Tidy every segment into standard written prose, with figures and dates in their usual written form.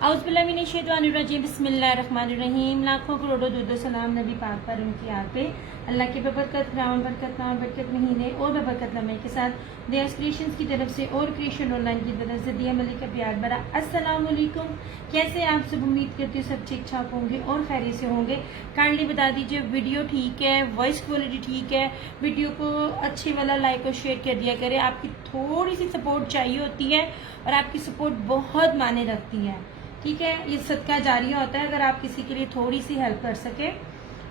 औज़ुबिल्लाहिमिनश्शैतानिर्रजीम बिस्मिल्लाहिर्रहमानिर्रहीम। लाखों करोड़ों दुरूद सलाम नबी पाक पर, उनकी याद पे, अल्लाह के बबरकत ग्राम बरकत नाम बरकत महीने और बबरकत लम्हे के साथ देयर्स क्रिएशंस की तरफ से और क्रिएशन ऑनलाइन की तरफ से दिया मलिक का प्यार भरा अस्सलाम वालेकुम। कैसे आप सब? उम्मीद करती हूँ सब ठीक ठाक होंगे और खैरियत से होंगे। काइंडली बता दीजिए वीडियो ठीक है, वॉइस क्वालिटी ठीक है, वीडियो को अच्छे वाला लाइक और शेयर कर दिया करें। आपकी थोड़ी सी सपोर्ट चाहिए होती है और आपकी सपोर्ट बहुत मायने रखती है। ठीक है, ये सदका जारिया होता है अगर आप किसी के लिए थोड़ी सी हेल्प कर सके।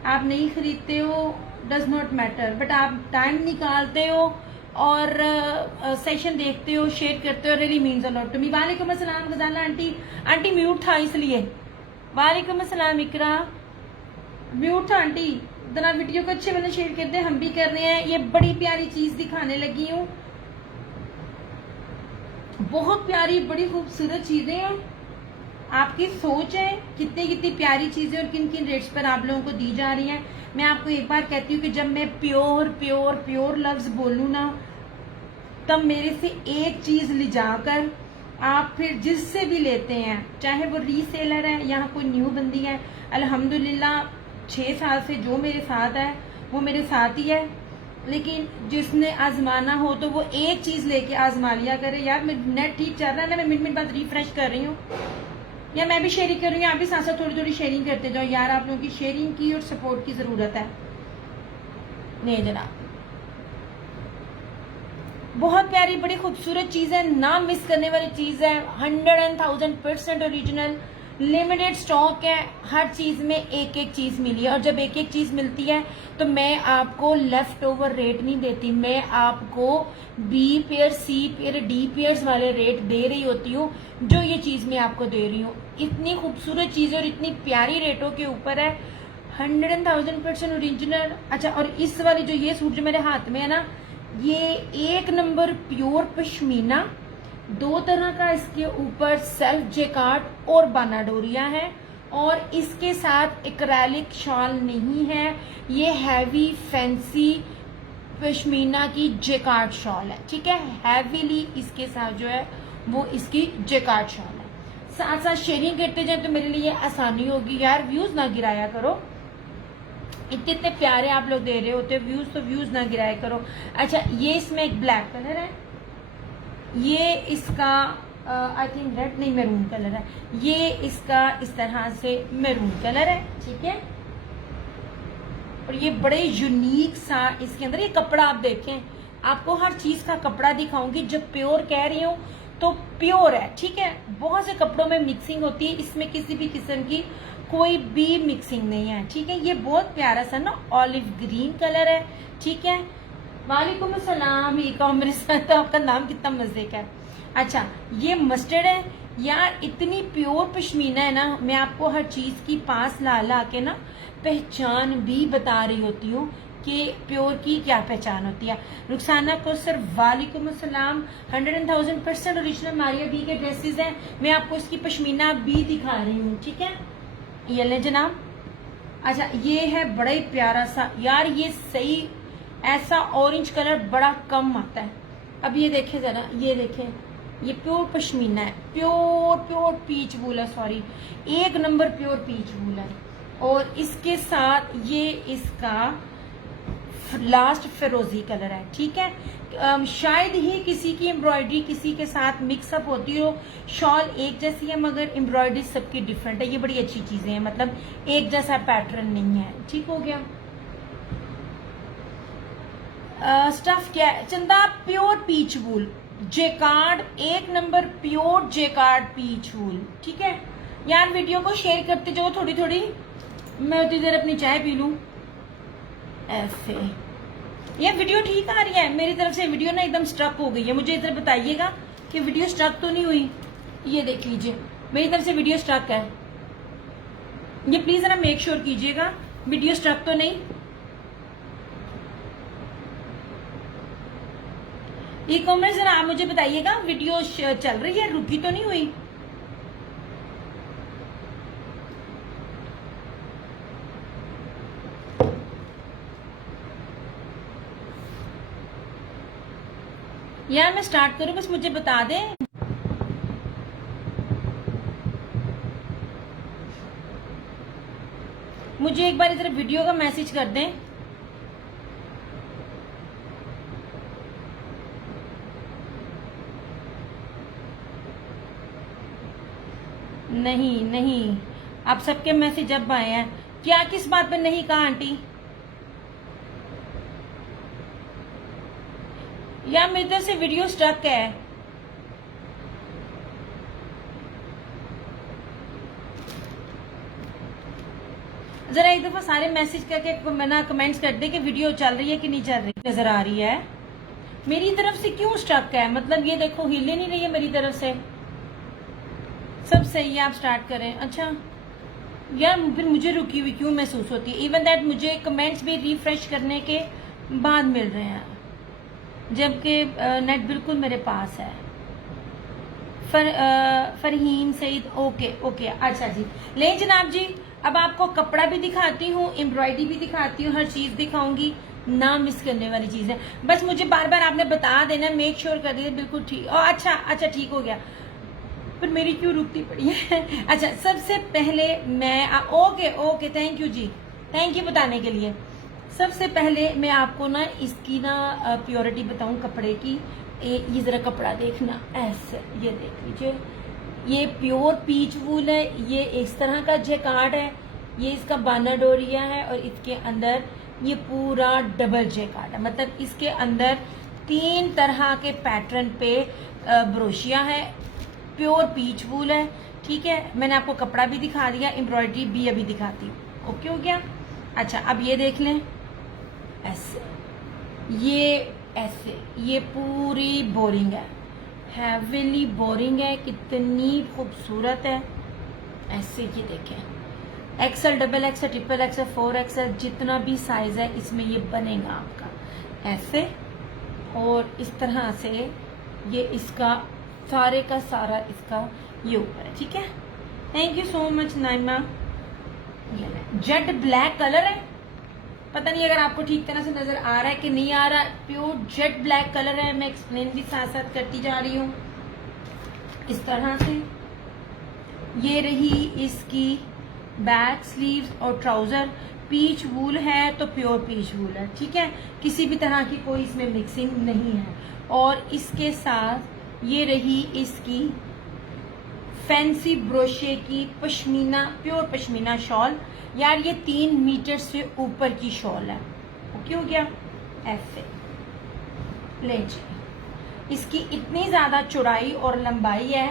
आप नहीं खरीदते हो, डज नॉट मैटर, बट आप टाइम निकालते हो और सेशन देखते हो, शेयर करते हो, really means a lot to me. वालेकुम अस्सलाम गजाला आंटी। आंटी म्यूट था इसलिए। वालेकुम अस्सलाम इकरा, म्यूट था आंटी। जरा वीडियो को अच्छे वाले शेयर करते हैं, हम भी कर रहे हैं। ये बड़ी प्यारी चीज दिखाने लगी हूँ, बहुत प्यारी बड़ी खूबसूरत चीजें हैं। आपकी सोच है कितनी कितनी प्यारी चीजें और किन किन रेट्स पर आप लोगों को दी जा रही हैं। मैं आपको एक बार कहती हूँ कि जब मैं प्योर प्योर प्योर लफ्ज बोलूँ ना, तब मेरे से एक चीज ले जाकर आप फिर जिससे भी लेते हैं, चाहे वो रीसेलर है या कोई न्यू बंदी है, अल्हम्दुलिल्लाह 6 साल से जो मेरे साथ है वो मेरे साथ ही है। लेकिन जिसने आजमाना हो तो वो एक चीज लेके आजमा लिया करे। यार नेट ठीक चल रहा है ना, मैं मिनट बाद रिफ्रेश कर rही हूँ, या मैं भी शेयरिंग कर रही हूँ, आप भी साथ साथ थोड़ी थोड़ी शेयरिंग करते जाओ। यार आप लोगों की शेयरिंग की और सपोर्ट की जरूरत है। नहीं जनाब, बहुत प्यारी बड़ी खूबसूरत चीज है, ना मिस करने वाली चीज है। 100% ओरिजिनल लिमिटेड स्टॉक है। हर चीज में एक एक चीज मिली है और जब एक एक चीज मिलती है तो मैं आपको लेफ्ट ओवर रेट नहीं देती, मैं आपको बी पेयर, सी पेयर, डी पेयर्स वाले रेट दे रही होती हूँ जो ये चीज मैं आपको दे रही हूँ। इतनी खूबसूरत चीज और इतनी प्यारी रेटों के ऊपर है। 100% ओरिजिनल। अच्छा, और इस वाली जो ये सूट जो मेरे हाथ में है ना, ये 1 नंबर प्योर पश्मीना, 2 तरह का इसके ऊपर सेल्फ जेकार्ड और बानाडोरिया है और इसके साथ एक्रेलिक शॉल नहीं है, ये हैवी फैंसी पश्मीना की जेकार्ड शॉल है। ठीक है, हैवीली इसके साथ जो है वो इसकी जेकार्ड शॉल है। साथ साथ शेयरिंग करते जाए तो मेरे लिए आसानी होगी। यार व्यूज ना गिराया करो, इतने इतने प्यारे आप लोग दे रहे होते व्यूज, तो व्यूज ना गिराया करो। अच्छा, ये इसमें एक ब्लैक कलर है, ये इसका आई थिंक रेड नहीं मैरून कलर है, ये इसका इस तरह से मैरून कलर है। ठीक है, और ये बड़े यूनिक सा इसके अंदर ये कपड़ा आप देखें, आपको हर चीज का कपड़ा दिखाऊंगी। जब प्योर कह रही हूँ तो प्योर है। ठीक है, बहुत से कपड़ों में मिक्सिंग होती है, इसमें किसी भी किस्म की कोई भी मिक्सिंग नहीं है। ठीक है, ये बहुत प्यारा सा ना ऑलिव ग्रीन कलर है। ठीक है, वालेकुम अस्सलाम। ये कहो मेरे साथ, तो आपका नाम कितना मजे का है। अच्छा, ये मस्टर्ड है। यार इतनी प्योर पश्मीना है ना, मैं आपको हर चीज की पास ला ला के ना पहचान भी बता रही होती हूँ कि प्योर की क्या पहचान होती है। रुखसाना को सर वालेकुम अस्सलाम। 100% ओरिजिनल मारिया बी के ड्रेसेस हैं, मैं आपको इसकी पश्मीना भी दिखा रही हूँ। ठीक है, ये ले जनाब। अच्छा, ये है बड़ा ही प्यारा सा, यार ये सही ऐसा ऑरेंज कलर बड़ा कम आता है। अब ये देखें जरा, ये देखें, ये प्योर पश्मीना है, प्योर प्योर पीच वूल है, सॉरी 1 नंबर प्योर पीच वूल है। और इसके साथ ये इसका लास्ट फिरोजी कलर है। ठीक है, शायद ही किसी की एम्ब्रॉयडरी किसी के साथ मिक्सअप होती हो। शॉल एक जैसी है मगर एम्ब्रॉयडरी सबकी डिफरेंट है। ये बड़ी अच्छी चीजें हैं, मतलब एक जैसा पैटर्न नहीं है। ठीक हो गया। स्टफ क्या है Chanda? Pure peach wool jacquard, 1 number pure jacquard peach wool. ठीक है यार, वीडियो को शेयर करते जाओ थोड़ी थोड़ी, मैं उतनी देर अपनी चाय पी लूं। ऐसे ये वीडियो ठीक आ रही है? मेरी तरफ से वीडियो ना एकदम स्ट्रक हो गई है, मुझे इधर बताइएगा कि वीडियो स्ट्रक तो नहीं हुई। ये देख लीजिए, मेरी तरफ से वीडियो स्ट्रक है, ये प्लीज जरा मेक श्योर कीजिएगा वीडियो स्ट्रक तो नहीं। ई कॉमर्स जरा आप मुझे बताइएगा वीडियो चल रही है, रुकी तो नहीं हुई। यार मैं स्टार्ट करूं, बस मुझे बता दें। मुझे एक बार इधर वीडियो का मैसेज कर दें। नहीं नहीं, आप सबके मैसेज अब आए हैं। क्या किस बात पे नहीं कहा आंटी? या मेरी तरफ से वीडियो स्टक है? जरा एक दफा सारे मैसेज करके मना कमेंट्स कर दे कि वीडियो चल रही है कि नहीं चल रही, नजर आ रही है। मेरी तरफ से क्यों स्टक है? मतलब ये देखो हिले नहीं रही है मेरी तरफ से। सब सही है, आप स्टार्ट करें। अच्छा यार, फिर मुझे रुकी हुई क्यों महसूस होती है? इवन दैट मुझे कमेंट्स भी रिफ्रेश करने के बाद मिल रहे हैं, जबकि नेट बिल्कुल मेरे पास है। फरहीम सईद, ओके ओके, अच्छा जी। ले जनाब जी, अब आपको कपड़ा भी दिखाती हूँ, एम्ब्रॉयडरी भी दिखाती हूँ, हर चीज दिखाऊंगी। ना मिस करने वाली चीज है। बस मुझे बार बार आपने बता देना, मेक श्योर कर देना, बिल्कुल ठीक। अच्छा अच्छा, ठीक हो गया। पर मेरी क्यों रुकती पड़ी है? अच्छा, सबसे पहले मैं okay okay, thank you ji, thank you बताने के लिए। सबसे पहले मैं आपको ना इसकी ना प्योरिटी बताऊं कपड़े की। ये जरा कपड़ा देखना, ऐसे ये देख लीजिए, ये प्योर पीच वूल है। ये इस तरह का जेकार्ड है, ये इसका बाना डोरिया है, और इसके अंदर ये पूरा डबल जेकार्ड है। मतलब इसके अंदर 3 तरह के पैटर्न पे ब्रोशिया है, प्योर पीच वूल है। ठीक है, मैंने आपको कपड़ा भी दिखा दिया, एम्ब्रॉयडरी भी अभी दिखाती हूँ। ओके हो गया? अच्छा, अब ये देख लें, ऐसे ये ऐसे ये पूरी बोरिंग है, हैवीली बोरिंग है, कितनी खूबसूरत है। ऐसे ये देखें, XL, double XL, triple XL, 4 XL, जितना भी साइज है इसमें ये बनेगा आपका ऐसे। और इस तरह से ये इसका सारे का सारा इसका ये ऊपर है। ठीक है, thank you so much Naima. Jet black colour है, पता नहीं अगर आपको ठीक तरह से नजर आ रहा है कि नहीं आ रहा। प्योर जेट ब्लैक कलर है, मैं एक्सप्लेन भी साथ साथ करती जा रही हूँ। इस तरह से ये रही इसकी बैक स्लीव्स और ट्राउजर। पीच वूल है तो प्योर पीच वूल है। ठीक है, किसी भी तरह की कोई इसमें मिक्सिंग नहीं है। और इसके साथ ये रही इसकी फैंसी ब्रोशे की पश्मीना, प्योर पश्मीना शॉल। यार ये 3 मीटर से ऊपर की शॉल है। ओके हो गया? ऐसे ले जी, इसकी इतनी ज्यादा चौड़ाई और लंबाई है।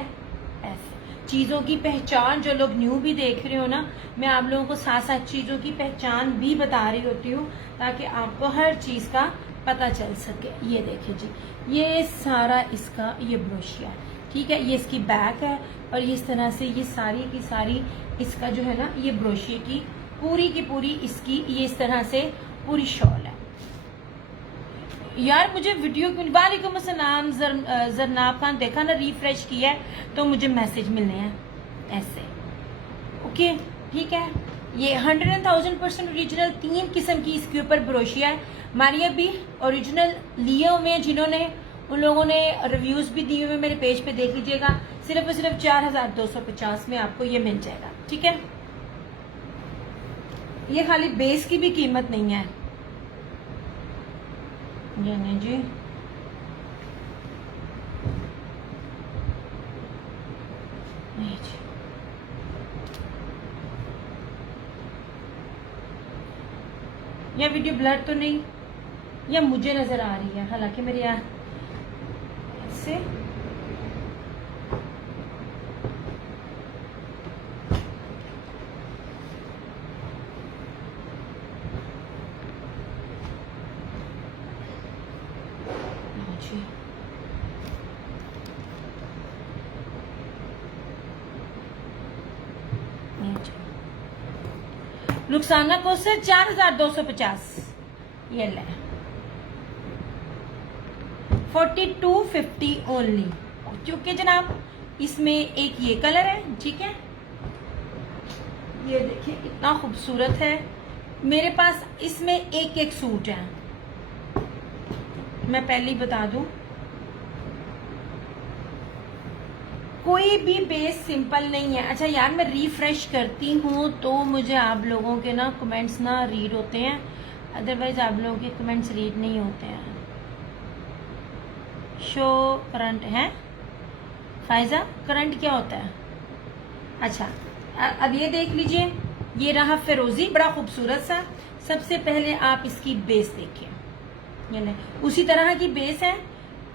ऐसे चीजों की पहचान, जो लोग न्यू भी देख रहे हो ना, मैं आप लोगों को साथ साथ चीजों की पहचान भी बता रही होती हूँ, ताकि आपको हर चीज का पता चल सके। ये देखिए जी, ये सारा इसका ये ब्रोशिया है। ठीक है, ये इसकी बैक है, और ये इस तरह से ये सारी की सारी इसका जो है ना ये ब्रोशिए की पूरी इसकी ये इस तरह से पूरी शॉल है। यार मुझे वीडियो, वालेकुम अस्सलाम जरनाब खान, देखा ना रिफ्रेश किया है तो मुझे मैसेज मिलने हैं ऐसे। ओके ठीक है, ये 100,000% ओरिजिनल 3 किस्म की इसके ऊपर ब्रोशिया है। हमारी अभी ओरिजिनल लिए हुए हैं जिन्होंने, उन लोगों ने रिव्यूज भी दिए हुए, मेरे पेज पे देख लीजिएगा। सिर्फ और सिर्फ 4,250 में आपको ये मिल जाएगा। ठीक है, ये खाली बेस की भी कीमत नहीं है। ये नहीं जी, नहीं जी, यह वीडियो ब्लर तो नहीं, या मुझे नजर आ रही है, हालांकि मेरे यहाँ से रुखसाना को से 4,250 ये ले, 4250 ओनली। क्योंकि जनाब इसमें एक ये कलर है। ठीक है, ये देखिए कितना खूबसूरत है। मेरे पास इसमें एक सूट है, मैं पहले ही बता दूं, कोई भी बेस सिंपल नहीं है। अच्छा यार मैं रिफ्रेश करती हूँ तो मुझे आप लोगों के ना कमेंट्स ना रीड होते हैं, अदरवाइज आप लोगों के कमेंट्स रीड नहीं होते हैं। शो करंट है फायजा, करंट क्या होता है? अच्छा अब ये देख लीजिए, ये रहा फिरोजी, बड़ा खूबसूरत सा। सबसे पहले आप इसकी बेस देखिए, ये ले उसी तरह की बेस है।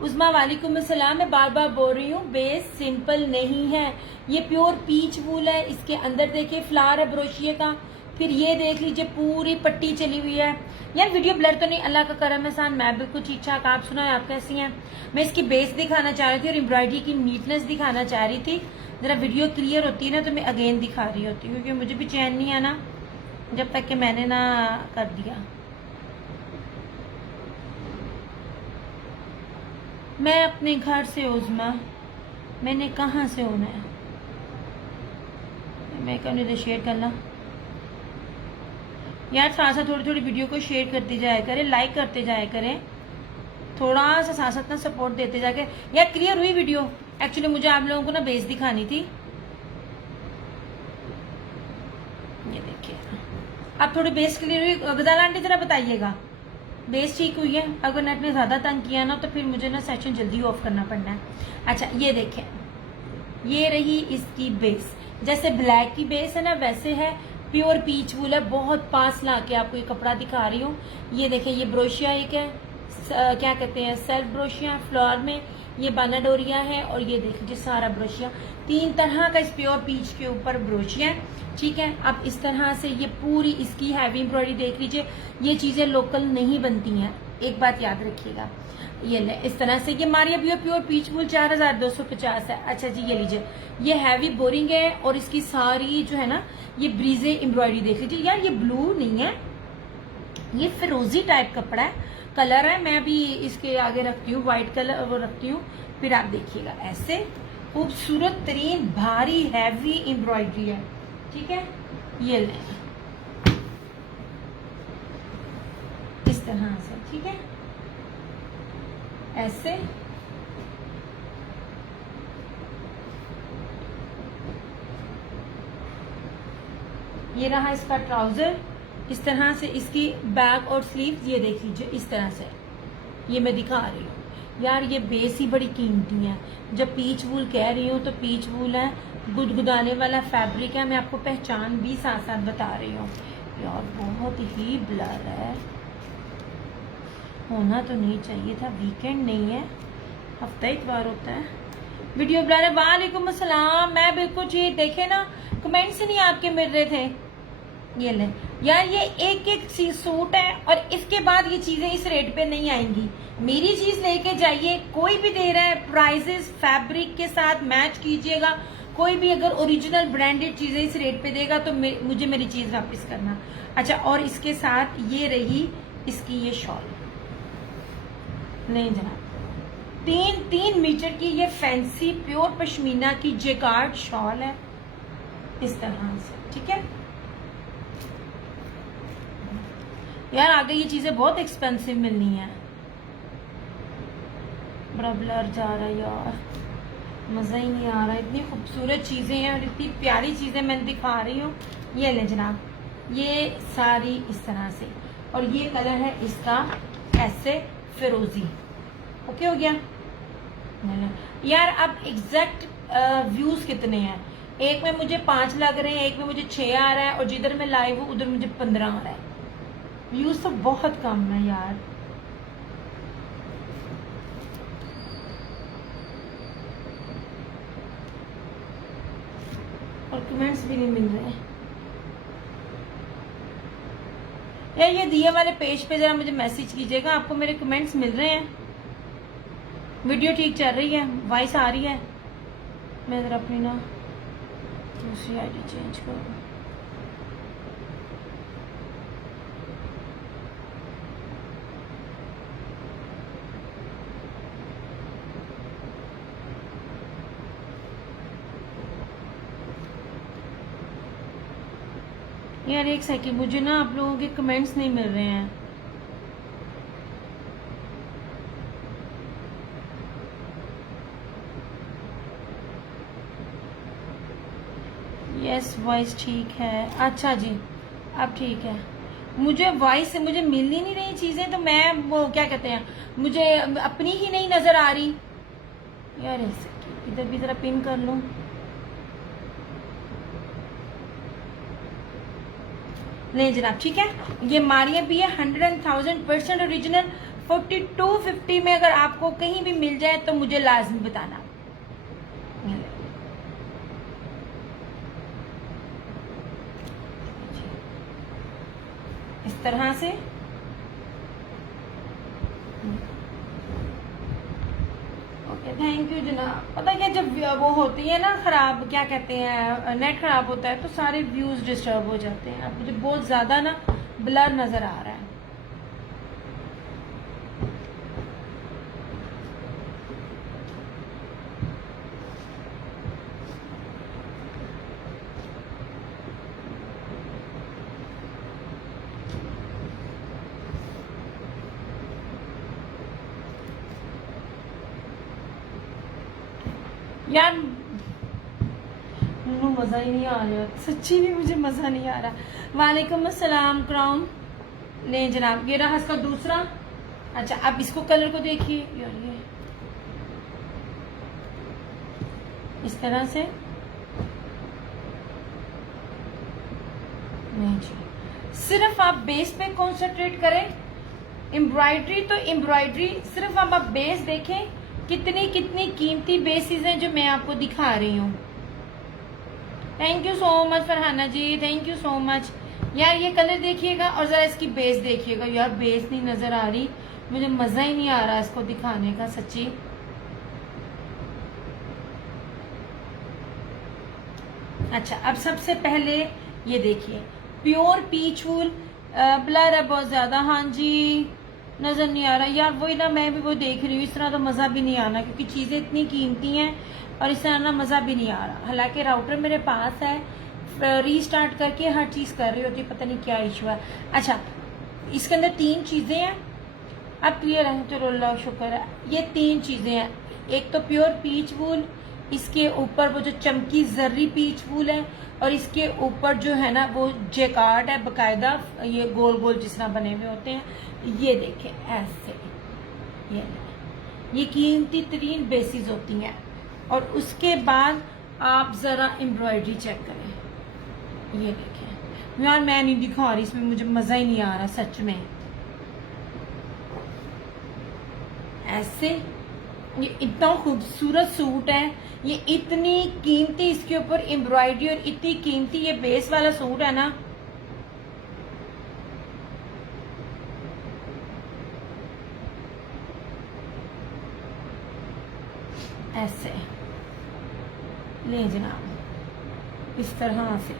उस्मा वालेकुम अस्सलाम, मैं बार बार बोल रही हूँ बेस सिंपल नहीं है, ये प्योर पीच वूल है। इसके अंदर देखिए फ्लावर है ब्रोशिये का, फिर ये देख लीजिए पूरी पट्टी चली हुई है। यार वीडियो ब्लर तो नहीं, अल्लाह का करम एहसान, मैं बिल्कुल ठीक ठाक। आप सुनाए आप कैसी हैं? मैं इसकी बेस दिखाना चाह रही थी और एम्ब्रॉयडरी की नीटनेस दिखाना चाह रही थी। जरा वीडियो क्लियर होती है ना तो मैं अगेन दिखा रही होती हूँ, क्योंकि मुझे भी चैन नहीं आना जब तक कि मैंने ना कर दिया। मैं अपने घर से उज़मा, मैंने कहाँ से होना है? मैं क्यों नहीं शेयर करना यार? साथ साथ थोड़ी थोड़ी वीडियो को शेयर करते जाया करें, लाइक करते जाया करें, थोड़ा सा साथ साथ ना सपोर्ट देते जाके। यार क्लियर हुई वीडियो? एक्चुअली मुझे आप लोगों को ना बेस दिखानी थी। ये देखिए अब थोड़ी बेस क्लियर हुई। गजाल आंटी जरा बताइएगा बेस ठीक हुई है? अगर नेट ने ज्यादा तंग किया ना तो फिर मुझे ना सेशन जल्दी ऑफ करना पड़ना है। अच्छा ये देखें, ये रही इसकी बेस। जैसे ब्लैक की बेस है ना वैसे है, प्योर पीच वूल है। बहुत पास ला के आपको ये कपड़ा दिखा रही हूँ। ये देखें, ये ब्रोशिया एक है, क्या कहते हैं, सेल्फ ब्रोशिया फ्लोर में, ये बानाडोरिया है, और ये देख लीजिए सारा ब्रोशिया। 3 तरह का इस प्योर पीच के ऊपर ब्रोशिया है, ठीक है। अब इस तरह से ये पूरी इसकी हैवी एम्ब्रॉयडरी देख लीजिए। ये चीजें लोकल नहीं बनती हैं, एक बात याद रखिएगा। ये ले इस तरह से, ये मारिया प्योर पीच वूल 4250 है। अच्छा जी ये लीजिए, ये हैवी बोरिंग है और इसकी सारी जो है ना ये ब्रीजे एम्ब्रॉयडरी देख लीजिए। यार ये ब्लू नहीं है, ये फिरोजी टाइप कपड़ा है, कलर है। मैं भी इसके आगे रखती हूँ व्हाइट कलर, वो रखती हूँ। फिर आप देखिएगा ऐसे खूबसूरत तरीन भारी हैवी एम्ब्रॉयडरी है, ठीक है। ये ले इस तरह से, ठीक है, ऐसे। ये रहा इसका ट्राउजर, इस तरह से इसकी बैक और स्लीव ये देख लीजिए इस तरह से, ये मैं दिखा रही हूँ। यार ये बेस ही बड़ी कीमती है। जब पीच वूल कह रही हूँ तो पीच वूल है, गुदगुदाने वाला फैब्रिक है। मैं आपको पहचान भी साथ साथ बता रही हूँ। यार बहुत ही ब्लर है, होना तो नहीं चाहिए था, वीकेंड नहीं है, हफ्ता इतवार होता है, वीडियो ब्लर है। वालेकुम अस्सलाम, मैं बिल्कुल ठीक। देखे ना कमेंट्स ही नहीं आपके मिल रहे थे। ये ले यार, ये एक एक सूट है और इसके बाद ये चीजें इस रेट पे नहीं आएंगी। मेरी चीज लेके जाइए, कोई भी दे रहा है प्राइजेस फैब्रिक के साथ मैच कीजिएगा। कोई भी अगर ओरिजिनल ब्रांडेड चीजें इस रेट पे देगा तो मुझे मेरी चीज वापस करना। अच्छा और इसके साथ ये रही इसकी ये शॉल, नहीं जनाब, 3 मीटर की ये फैंसी प्योर पश्मीना की जेकार्ड शॉल है इस तरह से, ठीक है। यार आगे ये चीजें बहुत एक्सपेंसिव मिलनी है। बड़ा ब्लर जा रहा है यार, मजा ही नहीं आ रहा। इतनी खूबसूरत चीजें हैं और इतनी प्यारी चीजें मैं दिखा रही हूँ। ये ले जनाब, ये सारी इस तरह से, और ये कलर है इसका ऐसे फिरोजी। ओके हो गया यार। अब एग्जैक्ट व्यूज कितने हैं? एक में मुझे 5 लग रहे हैं, एक में मुझे 6 आ रहा है, और जिधर मैं लाइव हूँ उधर मुझे 15 आ रहा है। व्यूज तो बहुत कम है यार। और कमेंट्स भी नहीं मिल रहे हैं यार। ये दिए वाले पेज पे जरा मुझे मैसेज कीजिएगा, आपको मेरे कमेंट्स मिल रहे हैं? वीडियो ठीक चल रही है, वॉइस आ रही है? मैं जरा अपनी ना दूसरी आईडी चेंज करूँ। यार एक सेकंड, मुझे ना आप लोगों के कमेंट्स नहीं मिल रहे हैं। यस वॉइस ठीक है। अच्छा जी, अब ठीक है। मुझे वॉइस मुझे मिल ही नहीं रही चीजें, तो मैं वो क्या कहते हैं, मुझे अपनी ही नहीं नजर आ रही यार। इधर भी जरा पिन कर लूं। नहीं जनाब ठीक है, ये मारिया भी है 100,000% ओरिजिनल। 4250 में अगर आपको कहीं भी मिल जाए तो मुझे लाजमी बताना। इस तरह से ओके, थैंक यू जनाब। पता क्या, जब वो होती है ना खराब, क्या कहते हैं, नेट खराब होता है तो सारे व्यूज डिस्टर्ब हो जाते हैं। अब मुझे बहुत ज्यादा ना ब्लर नजर आ रहा है। यार मजा ही नहीं आ रहा, सच्ची में मुझे मजा नहीं आ रहा। वालेकुम अस्सलाम क्राउन। ले जनाब, ये रहा इसका दूसरा। अच्छा अब इसको कलर को देखिए यार, ये इस तरह से। नहीं जी, सिर्फ आप बेस पे कॉन्सेंट्रेट करें। एम्ब्रॉयडरी तो एम्ब्रॉयडरी, सिर्फ आप बेस देखें। कितनी कितनी कीमती बेसिस हैं जो मैं आपको दिखा रही हूँ। Thank you so much Farhana ji, thank you so much. यार ये कलर देखिएगा और जरा इसकी बेस देखिएगा। यार बेस नहीं नजर आ रही, मुझे मजा ही नहीं आ रहा इसको दिखाने का सच्ची। अच्छा अब सबसे पहले ये देखिए, प्योर पीच वूल। ब्लर है बहुत ज्यादा, हाँ जी नजर नहीं आ रहा यार। वही ना, मैं भी वो देख रही हूँ। इस तरह तो मजा भी नहीं आना, क्योंकि चीजें इतनी कीमती हैं और इस तरह ना मजा भी नहीं आ रहा। हालांकि राउटर मेरे पास है, रीस्टार्ट करके हर चीज कर रही होती, पता नहीं क्या इशू है। अच्छा इसके अंदर 3 चीजें हैं। अब क्लियर है, चलो अल्लाह शुक्र है। ये 3 चीजें हैं। एक तो प्योर पीच वूल, इसके ऊपर वो जो चमकी जर्री पीच वूल है, और इसके ऊपर जो है ना वो जेकार्ड है बकायदा, ये गोल गोल जिस तरह बने हुए होते हैं। ये देखें ऐसे, ये कीमती तरीन बेसिस होती हैं। और उसके बाद आप जरा एम्ब्रॉयडरी चेक करें। ये देखें यार, मैं नहीं दिखा रही इसमें, मुझे मजा ही नहीं आ रहा सच में। ऐसे ये इतना खूबसूरत सूट है, ये इतनी कीमती, इसके ऊपर एम्ब्रॉयडरी और इतनी कीमती ये बेस वाला सूट है ना। ऐसे ले जनाब, इस तरह से।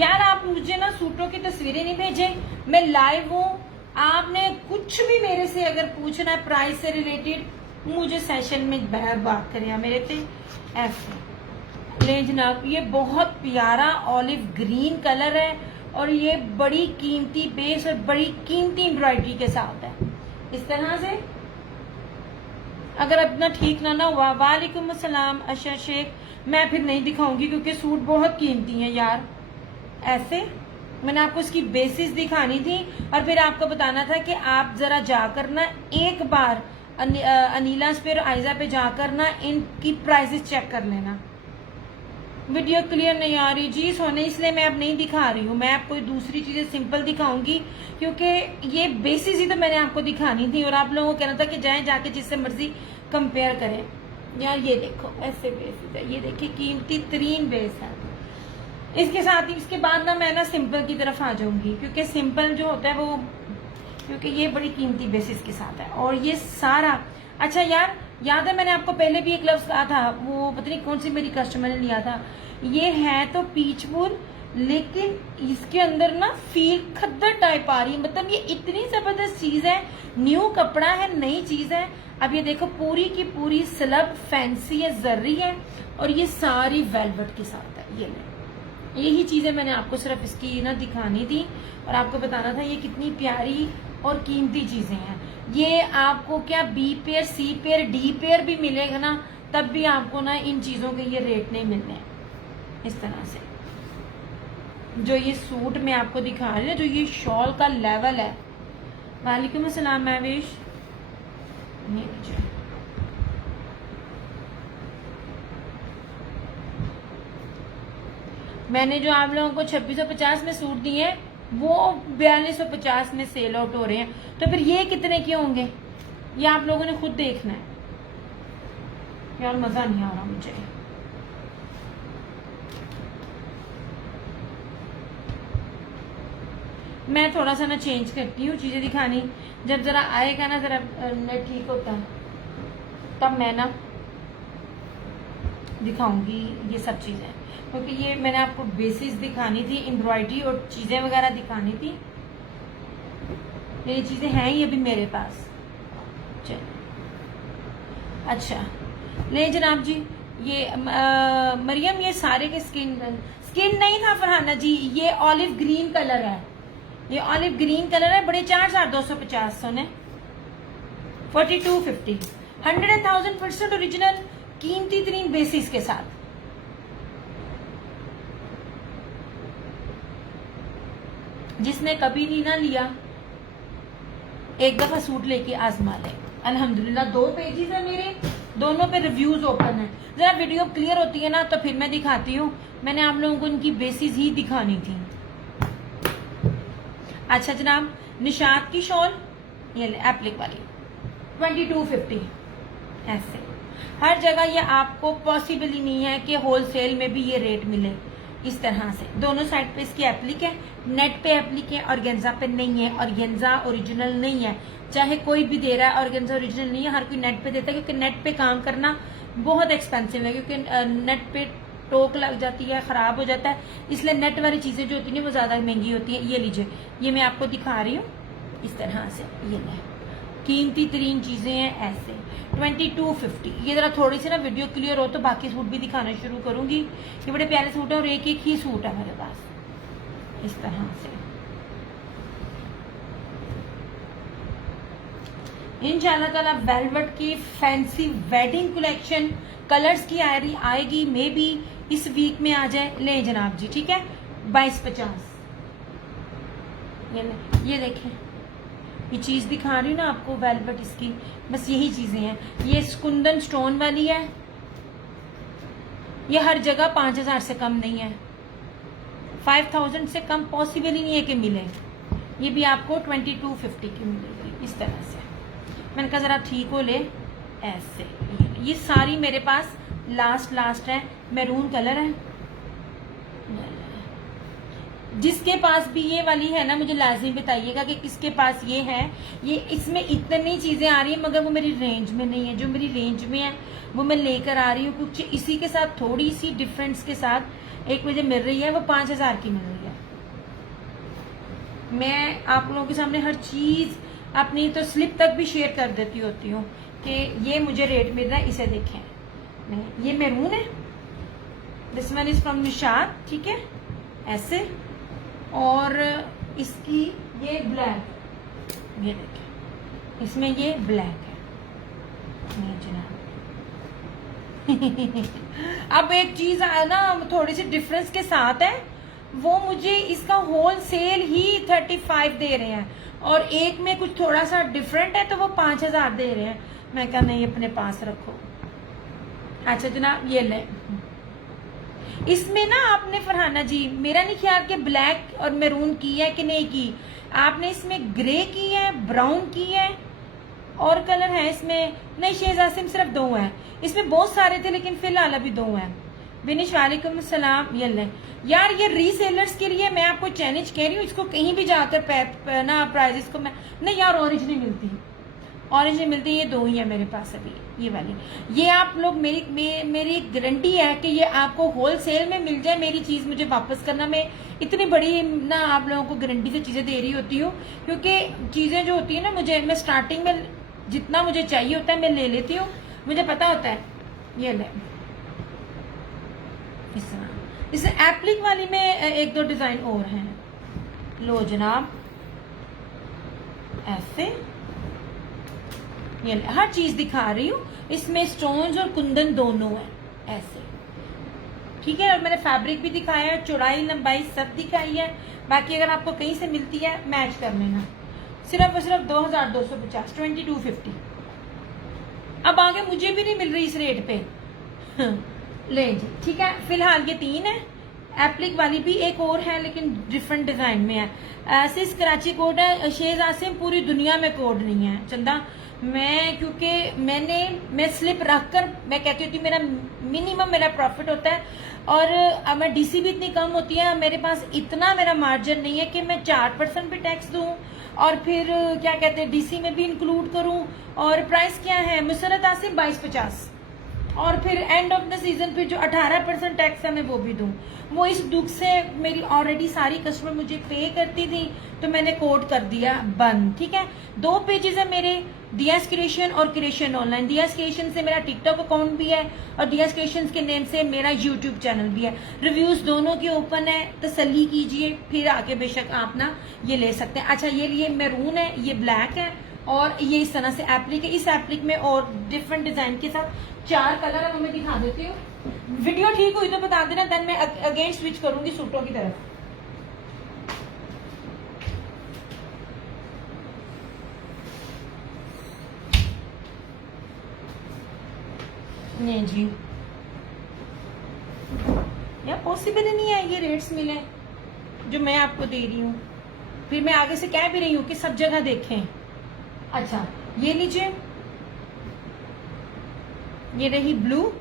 यार आप मुझे ना सूटों की तस्वीरें नहीं भेजे, मैं लाइव हूँ। आपने कुछ भी मेरे से अगर पूछना है प्राइस से रिलेटेड, मुझे सेशन में बात करें मेरे पे। ऐसे ले जनाब, ये बहुत प्यारा ऑलिव ग्रीन कलर है और ये बड़ी कीमती बेस और बड़ी कीमती एम्ब्रॉयडरी के साथ है। इस तरह से अगर अपना ठीक ना हुआ, वालेकुम अस्सलाम अशर शेख, मैं फिर नहीं दिखाऊंगी क्योंकि सूट बहुत कीमती है यार। ऐसे मैंने आपको इसकी बेसिस दिखानी थी और फिर आपको बताना था कि आप जरा जाकर ना एक बार अनीला पे और आयजा पे जाकर ना इनकी प्राइसेस चेक कर लेना। वीडियो क्लियर नहीं आ रही जी सोने, इसलिए मैं अब नहीं दिखा रही हूँ। मैं आपको दूसरी चीजें सिंपल दिखाऊंगी क्योंकि ये बेसिस ही तो मैंने आपको दिखानी थी और आप लोगों को कहना था कि जाएं जाके जिससे मर्जी कंपेयर करें। यार ये देखो ऐसे बेसिस है, ये देखिए कीमती तरीन बेस है। इसके साथ ही इसके बाद ना मैं ना सिंपल की तरफ आ जाऊंगी क्योंकि सिंपल जो होता है वो, क्योंकि ये बड़ी कीमती बेसिस के साथ है और ये सारा। अच्छा यार याद है मैंने आपको पहले भी एक लफ्ज कहा था, वो पता नहीं कौन सी मेरी कस्टमर ने लिया था। ये है तो पीच वूल, लेकिन इसके अंदर ना फील खद्दर टाइप आ रही है। मतलब ये इतनी जबरदस्त चीज है, न्यू कपड़ा है, नई चीज है। अब ये देखो पूरी की पूरी स्लब फैंसी है, जर्री है और ये सारी वेलवेट के साथ है। ये यही चीजें मैंने आपको सिर्फ इसकी ना दिखानी थी और आपको बताना था ये कितनी प्यारी और कीमती चीजें हैं। ये आपको क्या बी पेयर, सी पेयर, डी पेयर भी मिलेगा ना, तब भी आपको ना इन चीजों के ये रेट नहीं मिलने। इस तरह से। जो ये सूट मैं आपको दिखा रही हूँ, जो ये शॉल का लेवल है। वालेकुम अस्सलाम महवेश। मैंने जो आप लोगों को 2650 में सूट दिए हैं वो 4250 में सेल आउट हो रहे हैं, तो फिर ये कितने के होंगे ये आप लोगों ने खुद देखना है। यार मजा नहीं आ रहा मुझे। मैं थोड़ा सा ना चेंज करती हूँ चीजें दिखानी, जब जरा आएगा ना जरा नेट ठीक होता है तब मैं ना दिखाऊंगी ये सब चीजें, क्योंकि ये मैंने आपको बेसिस दिखानी थी, एम्ब्रॉयडरी और चीजें वगैरह दिखानी थी। ये चीजें हैं ही अभी मेरे पास। चलिए अच्छा ले जनाब जी। ये मरियम ये सारे के स्किन नहीं था फरहाना जी, ये ऑलिव ग्रीन कलर है, ये ऑलिव ग्रीन कलर है। बड़े 4250 सोने 4250 100,000% ओरिजिनल कीमती तरीन बेसिस के साथ। जिसने कभी नहीं ना लिया एक दफा सूट लेके आजमा ले। अल्हम्दुलिल्लाह 2 पेजेस है मेरे, दोनों पे रिव्यूज ओपन है। जरा वीडियो क्लियर होती है ना तो फिर मैं दिखाती हूँ। मैंने आप लोगों को इनकी बेसिस ही दिखानी थी। अच्छा जनाब निशात की शॉल ये एप्लिक वाली 2250 ऐसे। हर जगह ये आपको पॉसिबल ही नहीं है कि होलसेल में भी ये रेट मिले इस तरह से। दोनों साइड पे इसकी एप्लिक है, नेट पे एप्लिक है, ऑर्गेन्जा पे नहीं है। ऑर्गेन्जा ओरिजिनल नहीं है, चाहे कोई भी दे रहा है ऑर्गेन्जा ओरिजिनल नहीं है। हर कोई नेट पे देता है क्योंकि नेट पे काम करना बहुत एक्सपेंसिव है, क्योंकि नेट पे टोक लग जाती है, खराब हो जाता है, इसलिए नेट वाली चीजें जो होती है वो ज्यादा महंगी होती है। ये लीजिए ये मैं आपको दिखा रही हूँ इस तरह से। ये ले कीमती तरीन चीजें हैं ऐसे 2250। ये जरा थोड़ी सी ना वीडियो क्लियर हो तो बाकी सूट भी दिखाना शुरू करूंगी। ये बड़े प्यारे सूट है और एक एक ही सूट है मेरे पास इस तरह से। इंशाल्लाह ताला वेलवेट की फैंसी वेडिंग कलेक्शन कलर्स की आएगी, मे बी इस वीक में आ जाए। ले जनाब जी ठीक है 2250। ये देखें ये चीज दिखा रही हूँ ना आपको वेलवेट इसकी, बस यही चीजें हैं। ये कुंदन स्टोन वाली है, ये हर जगह 5000 से कम नहीं है, 5000 से कम पॉसिबल ही नहीं है कि मिले। ये भी आपको 2250 की मिलेगी इस तरह से। मैंने कहा जरा ठीक हो ले ऐसे। ये सारी मेरे पास लास्ट है, मैरून कलर है। जिसके पास भी ये वाली है ना मुझे लाजमी बताइएगा कि किसके पास ये है। ये इसमें इतनी चीजें आ रही है मगर वो मेरी रेंज में नहीं है। जो मेरी रेंज में है वो मैं लेकर आ रही हूँ, कुछ इसी के साथ थोड़ी सी डिफरेंस के साथ एक मुझे मिल रही है, वो 5000 की मिल रही है। मैं आप लोगों के सामने हर चीज अपनी तो स्लिप तक भी शेयर कर देती होती हूँ कि ये मुझे रेट मिल रहा है, इसे देखें। नहीं ये मैरून है, this one is from Nishat, ठीक है ऐसे। और इसकी ये ब्लैक, ये देखें इसमें ये ब्लैक है। अब एक चीज ना थोड़ी सी डिफरेंस के साथ है, वो मुझे इसका होल सेल ही 35 दे रहे हैं और एक में कुछ थोड़ा सा डिफरेंट है तो वो 5000 दे रहे हैं। मैं कहा नहीं अपने पास रखो। अच्छा जनाब ये ले, इसमें ना आपने फरहाना जी मेरा नहीं ख्याल कि ब्लैक और मैरून की है कि नहीं की, आपने इसमें ग्रे की है, ब्राउन की है और कलर है इसमें नहीं। शेजासिम सिर्फ 2 हैं, इसमें बहुत सारे थे लेकिन फिलहाल अभी 2 हैं। बिनिश वालेकुम सलाम। ये यार ये रीसेलर्स के लिए मैं आपको चैलेंज कह रही हूँ, इसको कहीं भी जाकर ना प्राइजेस को मैं नहीं यार ऑरेंज नहीं मिलती, ऑरेंज नहीं मिलती। ये 2 ही है मेरे पास अभी ये वाली। ये आप लोग मेरी गारंटी है कि ये आपको होलसेल में मिल जाए। मेरी चीज मुझे वापस करना, मैं इतनी बड़ी ना आप लोगों को गारंटी से चीजें दे रही होती हूँ, क्योंकि चीजें जो होती है ना मैं स्टार्टिंग में जितना मुझे चाहिए होता है मैं ले लेती हूँ, मुझे पता होता है। ये ले इस एप्लिक वाली में 1-2 डिजाइन और हैं। लो जनाब ऐसे ये हर चीज दिखा रही हूँ, इसमें स्टोन्स और कुंदन दोनों है ऐसे। ठीक है। और मैंने फैब्रिक भी दिखाया है, चौड़ाई लंबाई सब दिखाई है। बाकी अगर आपको कहीं से मिलती है मैच कर लेना। सिर्फ और सिर्फ 2250, 2250। अब आगे मुझे भी नहीं मिल रही इस रेट पे। ले जी, ठीक है। फिलहाल ये 3 है। एप्लिक वाली भी एक और है लेकिन डिफरेंट डिजाइन में है। सिर्फ कराची कोड है। शेज आसिम, पूरी दुनिया में कोड नहीं है चंदा। क्योंकि मैं स्लिप रख कर मैं कहती होती मेरा मिनिमम मेरा प्रॉफिट होता है, और अब मैं डीसी भी इतनी कम होती है, मेरे पास इतना मेरा मार्जिन नहीं है कि मैं 4% भी टैक्स दूं और फिर क्या कहते हैं डीसी में भी इंक्लूड करूं। और प्राइस क्या है मुसरत आसिम 2250, और फिर एंड ऑफ द सीजन फिर जो 18% टैक्स है मैं वो भी दूं। वो इस दुख से मेरी ऑलरेडी सारी कस्टमर मुझे पे करती थी तो मैंने कोड कर दिया बंद। ठीक है। 2 पेजेस है मेरे, दियास क्रिएशन और क्रिएशन ऑनलाइन। दियास क्रिएशन से मेरा टिकटॉक अकाउंट भी है और दियास क्रिएशन के नेम से मेरा यूट्यूब चैनल भी है। रिव्यूज दोनों के ओपन है, तसल्ली कीजिए, फिर आके बेशक आप ना ये ले सकते हैं। अच्छा, ये मैरून है, ये ब्लैक है, और ये इस तरह से एप्लिक है। इस एप्लिक में और डिफरेंट डिजाइन के साथ 4 कलर है, मैं दिखा देती हूँ। वीडियो ठीक हुई तो बता देना, देन मैं अगेन स्विच करूंगी सूटों की तरफ। नहीं जी, यार पॉसिबल ही नहीं है ये रेट्स मिले जो मैं आपको दे रही हूँ। फिर मैं आगे से कह भी रही हूँ कि सब जगह देखें। अच्छा, ये लीजिए, ये रही ब्लू,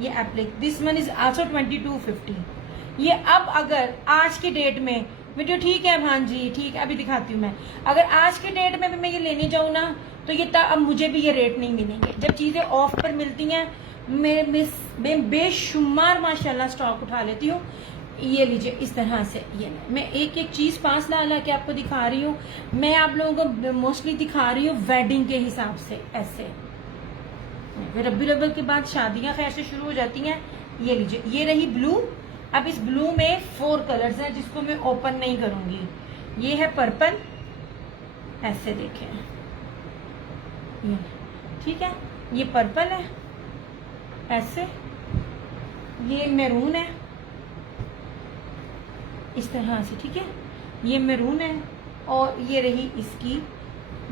ये applique, this one is also 2250। ये अब अगर आज की डेट में वीडियो ठीक है भान जी, ठीक है, अभी दिखाती हूँ मैं। अगर आज की डेट में भी मैं ये लेने जाऊँ ना तो ये अब मुझे भी ये रेट नहीं मिलेंगे। जब चीजें ऑफ पर मिलती हैं मैं बेशुमार माशाल्लाह स्टॉक उठा लेती हूँ। ये लीजिए, इस तरह से ये मैं एक एक चीज 5 ला के आपको दिखा रही हूँ। मैं आप लोगों को मोस्टली दिखा रही हूँ वेडिंग के हिसाब से ऐसे। फिर रब्बी अव्वल के बाद शादियां खैर से शुरू हो जाती हैं। ये लीजिए, ये रही ब्लू। अब इस ब्लू में 4 कलर्स हैं जिसको मैं ओपन नहीं करूंगी। ये है पर्पल, ऐसे देखें, ये ठीक है, ये पर्पल है ऐसे, ये मैरून है इस तरह से, ठीक है, ये मैरून है, और ये रही इसकी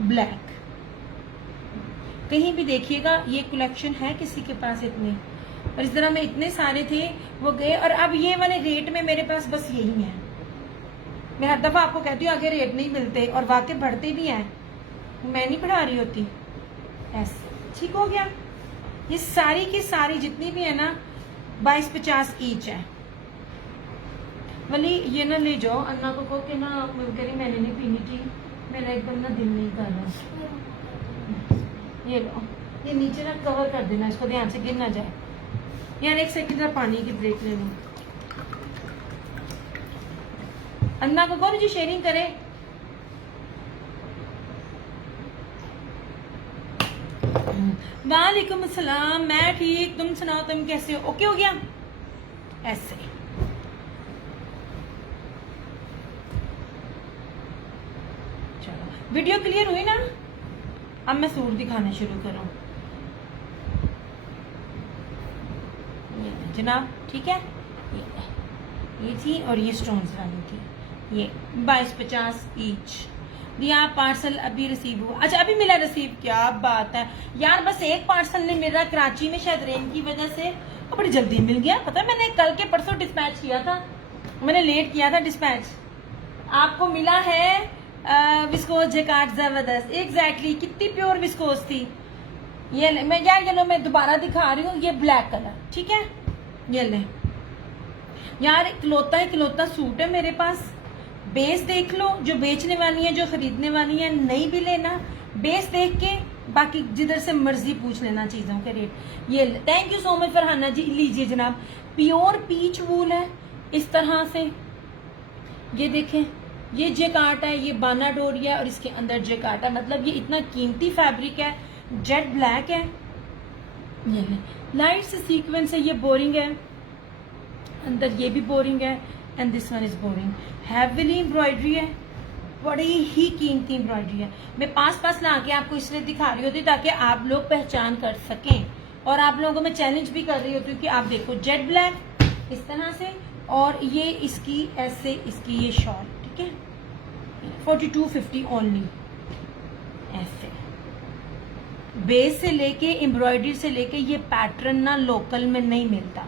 ब्लैक। कहीं भी देखिएगा ये कलेक्शन है किसी के पास इतने, और इस तरह में इतने सारे थे वो गए। और अब ये वाले रेट में मेरे पास बस यही है। मैं हर दफा आपको कहती हूँ आगे रेट नहीं मिलते, और वाकई बढ़ते भी हैं, मैं नहीं बढ़ा रही होती। ऐसे ठीक हो गया। ये सारी की सारी जितनी भी है ना 2250 ईच है। वली ये ना ले जाओ, अन्ना को कहो कि ना करी मैंने नहीं पीनी थी, मेरा एकदम ना दिल नहीं कर रहा। ये लो, ये नीचे ना कवर कर देना, इसको ध्यान से गिर ना जाए। यार एक सेकंड जरा पानी की ब्रेक ले लो। अन्ना को कौन जी शेयरिंग करे। वालेकुम अस्सलाम, मैं ठीक, तुम सुनाओ तुम कैसे हो। ओके हो गया ऐसे। चलो वीडियो क्लियर हुई ना। अब मैं सूट दिखाना शुरू करूं जनाब, ठीक है। ये थी और ये स्टोन्स वाली थी, ये 2250 ईच दिया। पार्सल अभी रिसीव हुआ। अच्छा अभी मिला रिसीव, क्या बात है यार। बस एक पार्सल नहीं मिल रहा कराची में, शायद रेन की वजह से, और बड़ी जल्दी मिल गया। पता है मैंने कल के परसों डिस्पैच किया था, मैंने लेट किया था डिस्पैच। आपको मिला है विस्कोस जैकार्ड जबरदस्त, एग्जैक्टली कितनी प्योर विस्कोस थी। ये मैं यार ये लो, मैं दोबारा दिखा रही हूँ, ये ब्लैक कलर, ठीक है। ये ले यार, इकलौता सूट है मेरे पास। बेस देख लो, जो बेचने वाली है, जो खरीदने वाली है, नहीं भी लेना, बेस देख के बाकी जिधर से मर्जी पूछ लेना चीजों के रेट। ये thank you so much Farhana ji. लीजिए जनाब, प्योर पीच वूल है इस तरह से। ये देखें, ये जेकार्ट है, ये बाना डोरी है, और इसके अंदर जेकार्ट है। मतलब ये इतना कीमती फैब्रिक है, जेट ब्लैक है। ये लाइट से सीक्वेंस है, ये बोरिंग है, अंदर ये भी बोरिंग है, and this one is boring. Heavily embroidery है, बड़ी ही कीमती एम्ब्रॉयडरी है। मैं पास ला के आपको इसलिए दिखा रही होती ताकि आप लोग पहचान कर सकें, और आप लोगों को मैं चैलेंज भी कर रही होती हूँ कि आप देखो जेट ब्लैक, इस तरह से, और ये इसकी ऐसे इसकी ये शॉल, ठीक है, 4250 ओनली। ऐसे बेस से लेके एम्ब्रॉयडरी से लेके ये पैटर्न ना लोकल में नहीं मिलता।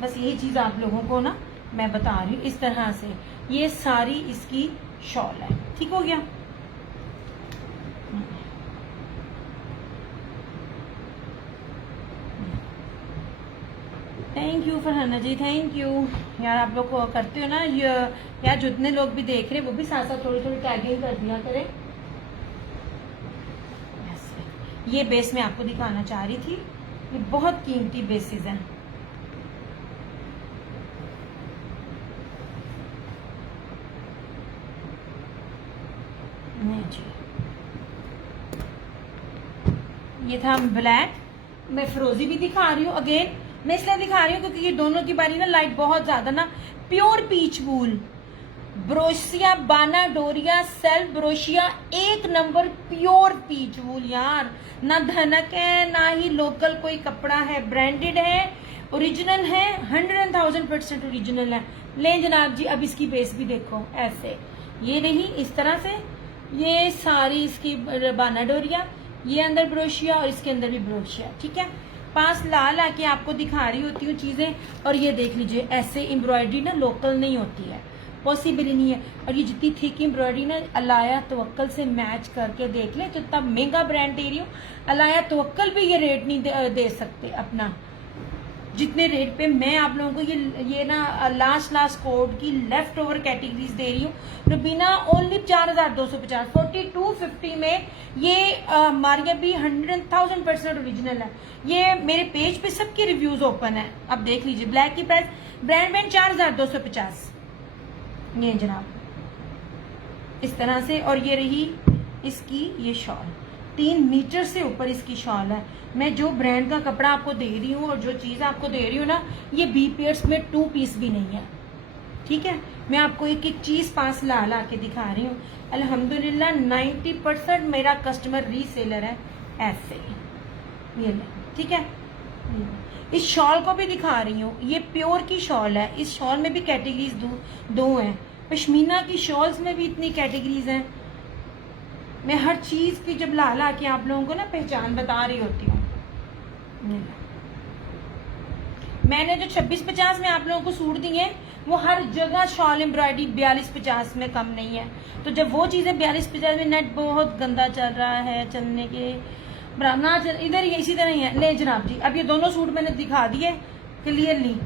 बस यही चीज आप लोगों को ना मैं बता रही हूँ। इस तरह से ये सारी इसकी शॉल है, ठीक हो गया। Thank you Farhana ji, thank you यार। आप लोग को करते हो ना यार, जितने लोग भी देख रहे हैं वो भी साथ साथ थोड़ी थोड़ी टैगिंग कर दिया करें। ये बेस मैं आपको दिखाना चाह रही थी, ये बहुत कीमती बेसिस हैं। नहीं जी, ये था ब्लैक। मैं फिरोजी भी दिखा रही हूँ अगेन। मैं इसलिए दिखा रही हूँ क्योंकि ये दोनों की बारी ना लाइट बहुत ज्यादा ना। प्योर पीच वूल, ब्रोशिया, बाना डोरिया, सेल्फ ब्रोशिया, एक नंबर प्योर पीच वूल यार। ना धनक है ना ही लोकल कोई कपड़ा है, ब्रांडेड है, ओरिजिनल है, 100,000% ओरिजिनल है। ले जनाब जी, अब इसकी बेस भी देखो। ऐसे ये रही इस तरह से, ये सारी इसकी बाना डोरिया, ये अंदर ब्रोशिया और इसके अंदर भी ब्रोशिया, ठीक है। पास ला ला के आपको दिखा रही होती हूँ चीजें। और ये देख लीजिए, ऐसे एम्ब्रॉयडरी ना लोकल नहीं होती है, पॉसिबल ही नहीं है। और ये जितनी थिक एम्ब्रॉयडरी ना अलाया तवक्कल से मैच करके देख ले, तो इतना महंगा ब्रांड दे रही हूँ, अलाया तवक्कल भी ये रेट नहीं दे सकते अपना, जितने रेट पे मैं आप लोगों को ये ना लास्ट कोड की लेफ्ट ओवर कैटेगरीज दे रही हूँ। रुबीना ओनली 4,250, 4250 में ये मारिया भी 100,000% ओरिजिनल है। ये मेरे पेज पे सबके रिव्यूज ओपन है, अब देख लीजिए। ब्लैक की प्राइस ब्रांड बैंड 4,250 ये जनाब, इस तरह से। और ये रही इसकी ये शॉल, 3 मीटर से ऊपर इसकी शॉल है। मैं जो ब्रांड का कपड़ा आपको दे रही हूँ और जो चीज आपको दे रही हूँ ना, ये बी पेयर्स में 2 पीस भी नहीं है, ठीक है। मैं आपको एक एक चीज पास ला ला के दिखा रही हूँ। अल्हम्दुलिल्लाह 90% मेरा कस्टमर रीसेलर है। ऐसे ये ले, ठीक है। इस शॉल को भी दिखा रही हूँ, ये प्योर की शॉल है। इस शॉल में भी कैटेगरीज दो हैं। पश्मीना की शॉल्स में भी इतनी कैटेगरीज हैं। मैं हर चीज की जब ला ला के आप लोगों को ना पहचान बता रही होती हूँ। मैंने जो 2650 में आप लोगों को सूट दिए, वो हर जगह शॉल एम्ब्रॉयडरी 4250 में कम नहीं है। तो जब वो चीजें 4250 में, नेट बहुत गंदा चल रहा है, चलने के ना इधर ही इसी तरह ही है। ले जनाब जी, अब ये दोनों सूट मैंने दिखा दिए क्लियरली,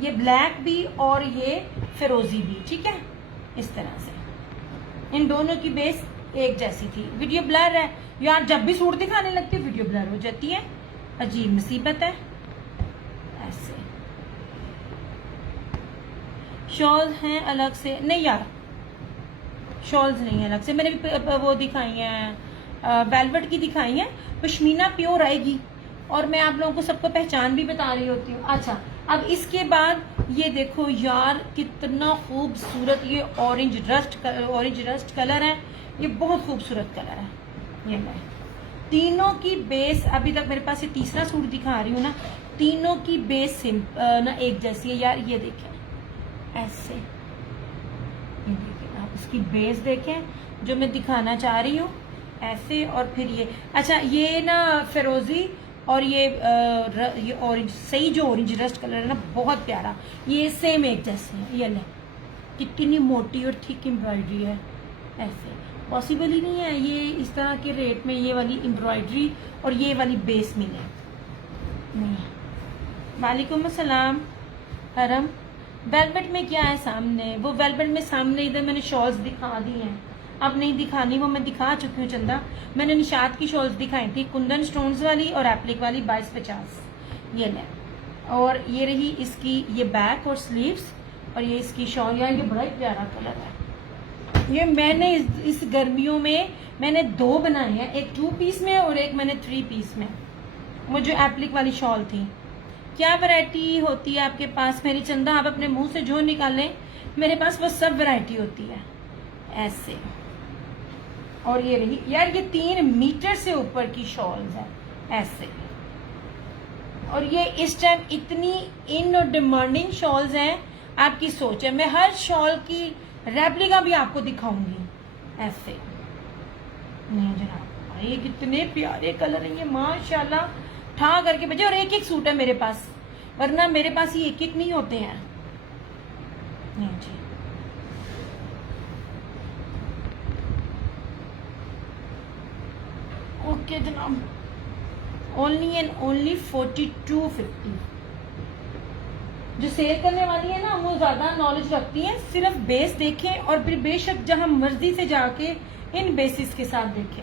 ये ब्लैक भी और ये फिरोजी भी, ठीक है। इस तरह से इन दोनों की बेस एक जैसी थी। वीडियो ब्लर है यार, जब भी सूट दिखाने लगती है वीडियो ब्लर हो जाती है, अजीब मुसीबत है। ऐसे शॉल्स हैं अलग से, नहीं यार शॉल्स नहीं है अलग से। मैंने भी वो दिखाई हैं, वेलवेट की दिखाई है। पश्मीना प्योर आएगी, और मैं आप लोगों को सबको पहचान भी बता रही होती हूँ। अच्छा, अब इसके बाद ये देखो यार, कितना खूबसूरत ये ऑरेंज रस्ट कलर है। ये बहुत खूबसूरत कलर है। ये मैं तीनों की बेस, अभी तक मेरे पास ये तीसरा सूट दिखा रही हूँ ना, तीनों की बेस ना एक जैसी है यार। ये देखें ऐसे, ये देखें आप इसकी बेस देखें जो मैं दिखाना चाह रही हूँ, ऐसे। और फिर ये, अच्छा ये ना फिरोजी और ये ऑरेंज, सही जो ऑरेंज रस्ट कलर है ना, बहुत प्यारा, ये सेम एक जैसे है। ये ले कितनी मोटी और थिक एम्ब्रॉयडरी है। ऐसे पॉसिबल ही नहीं है ये इस तरह के रेट में ये वाली एम्ब्रॉयडरी और ये वाली बेस मिले। नहीं, वालेकुम अस्सलाम हरम। वेलवेट में क्या है सामने? वो वेलवेट में सामने इधर मैंने शॉल्स दिखा दी हैं, अब नहीं दिखानी, वो मैं दिखा चुकी हूँ चंदा। मैंने निशात की शॉल्स दिखाई थी, कुंदन स्टोन्स वाली और एप्लिक वाली 2250। ये ले, और ये रही इसकी ये बैक और स्लीव्स, और ये इसकी शॉल। यार ये बड़ा ही प्यारा कलर है। ये मैंने इस गर्मियों में मैंने 2 बनाए हैं, एक 2 पीस में और एक मैंने 3 पीस में। वो जो एप्लिक वाली शॉल थी। क्या वैरायटी होती है आपके पास मेरी चंदा? आप अपने मुंह से जो निकालें, मेरे पास वो सब वैरायटी होती है। ऐसे, और ये रही यार, ये 3 मीटर से ऊपर की शॉल्स है। ऐसे, और ये इस टाइम इतनी इन और डिमांडिंग शॉल्स हैं, आपकी सोच है। मैं हर शॉल की रेप्लिका भी आपको दिखाऊंगी ऐसे। नहीं जनाब, ये कितने प्यारे कलर हैं ये, माशाल्लाह ठा करके बजे। और एक एक सूट है मेरे पास, वरना मेरे पास ये एक एक नहीं होते हैं। नहीं जी, ओके जनाब, ओनली एंड ओनली 4250। जो सेल करने वाली है ना, वो ज्यादा नॉलेज रखती है, सिर्फ बेस देखें और फिर बेशक जहां मर्जी से जाके इन बेसिस के साथ देखें।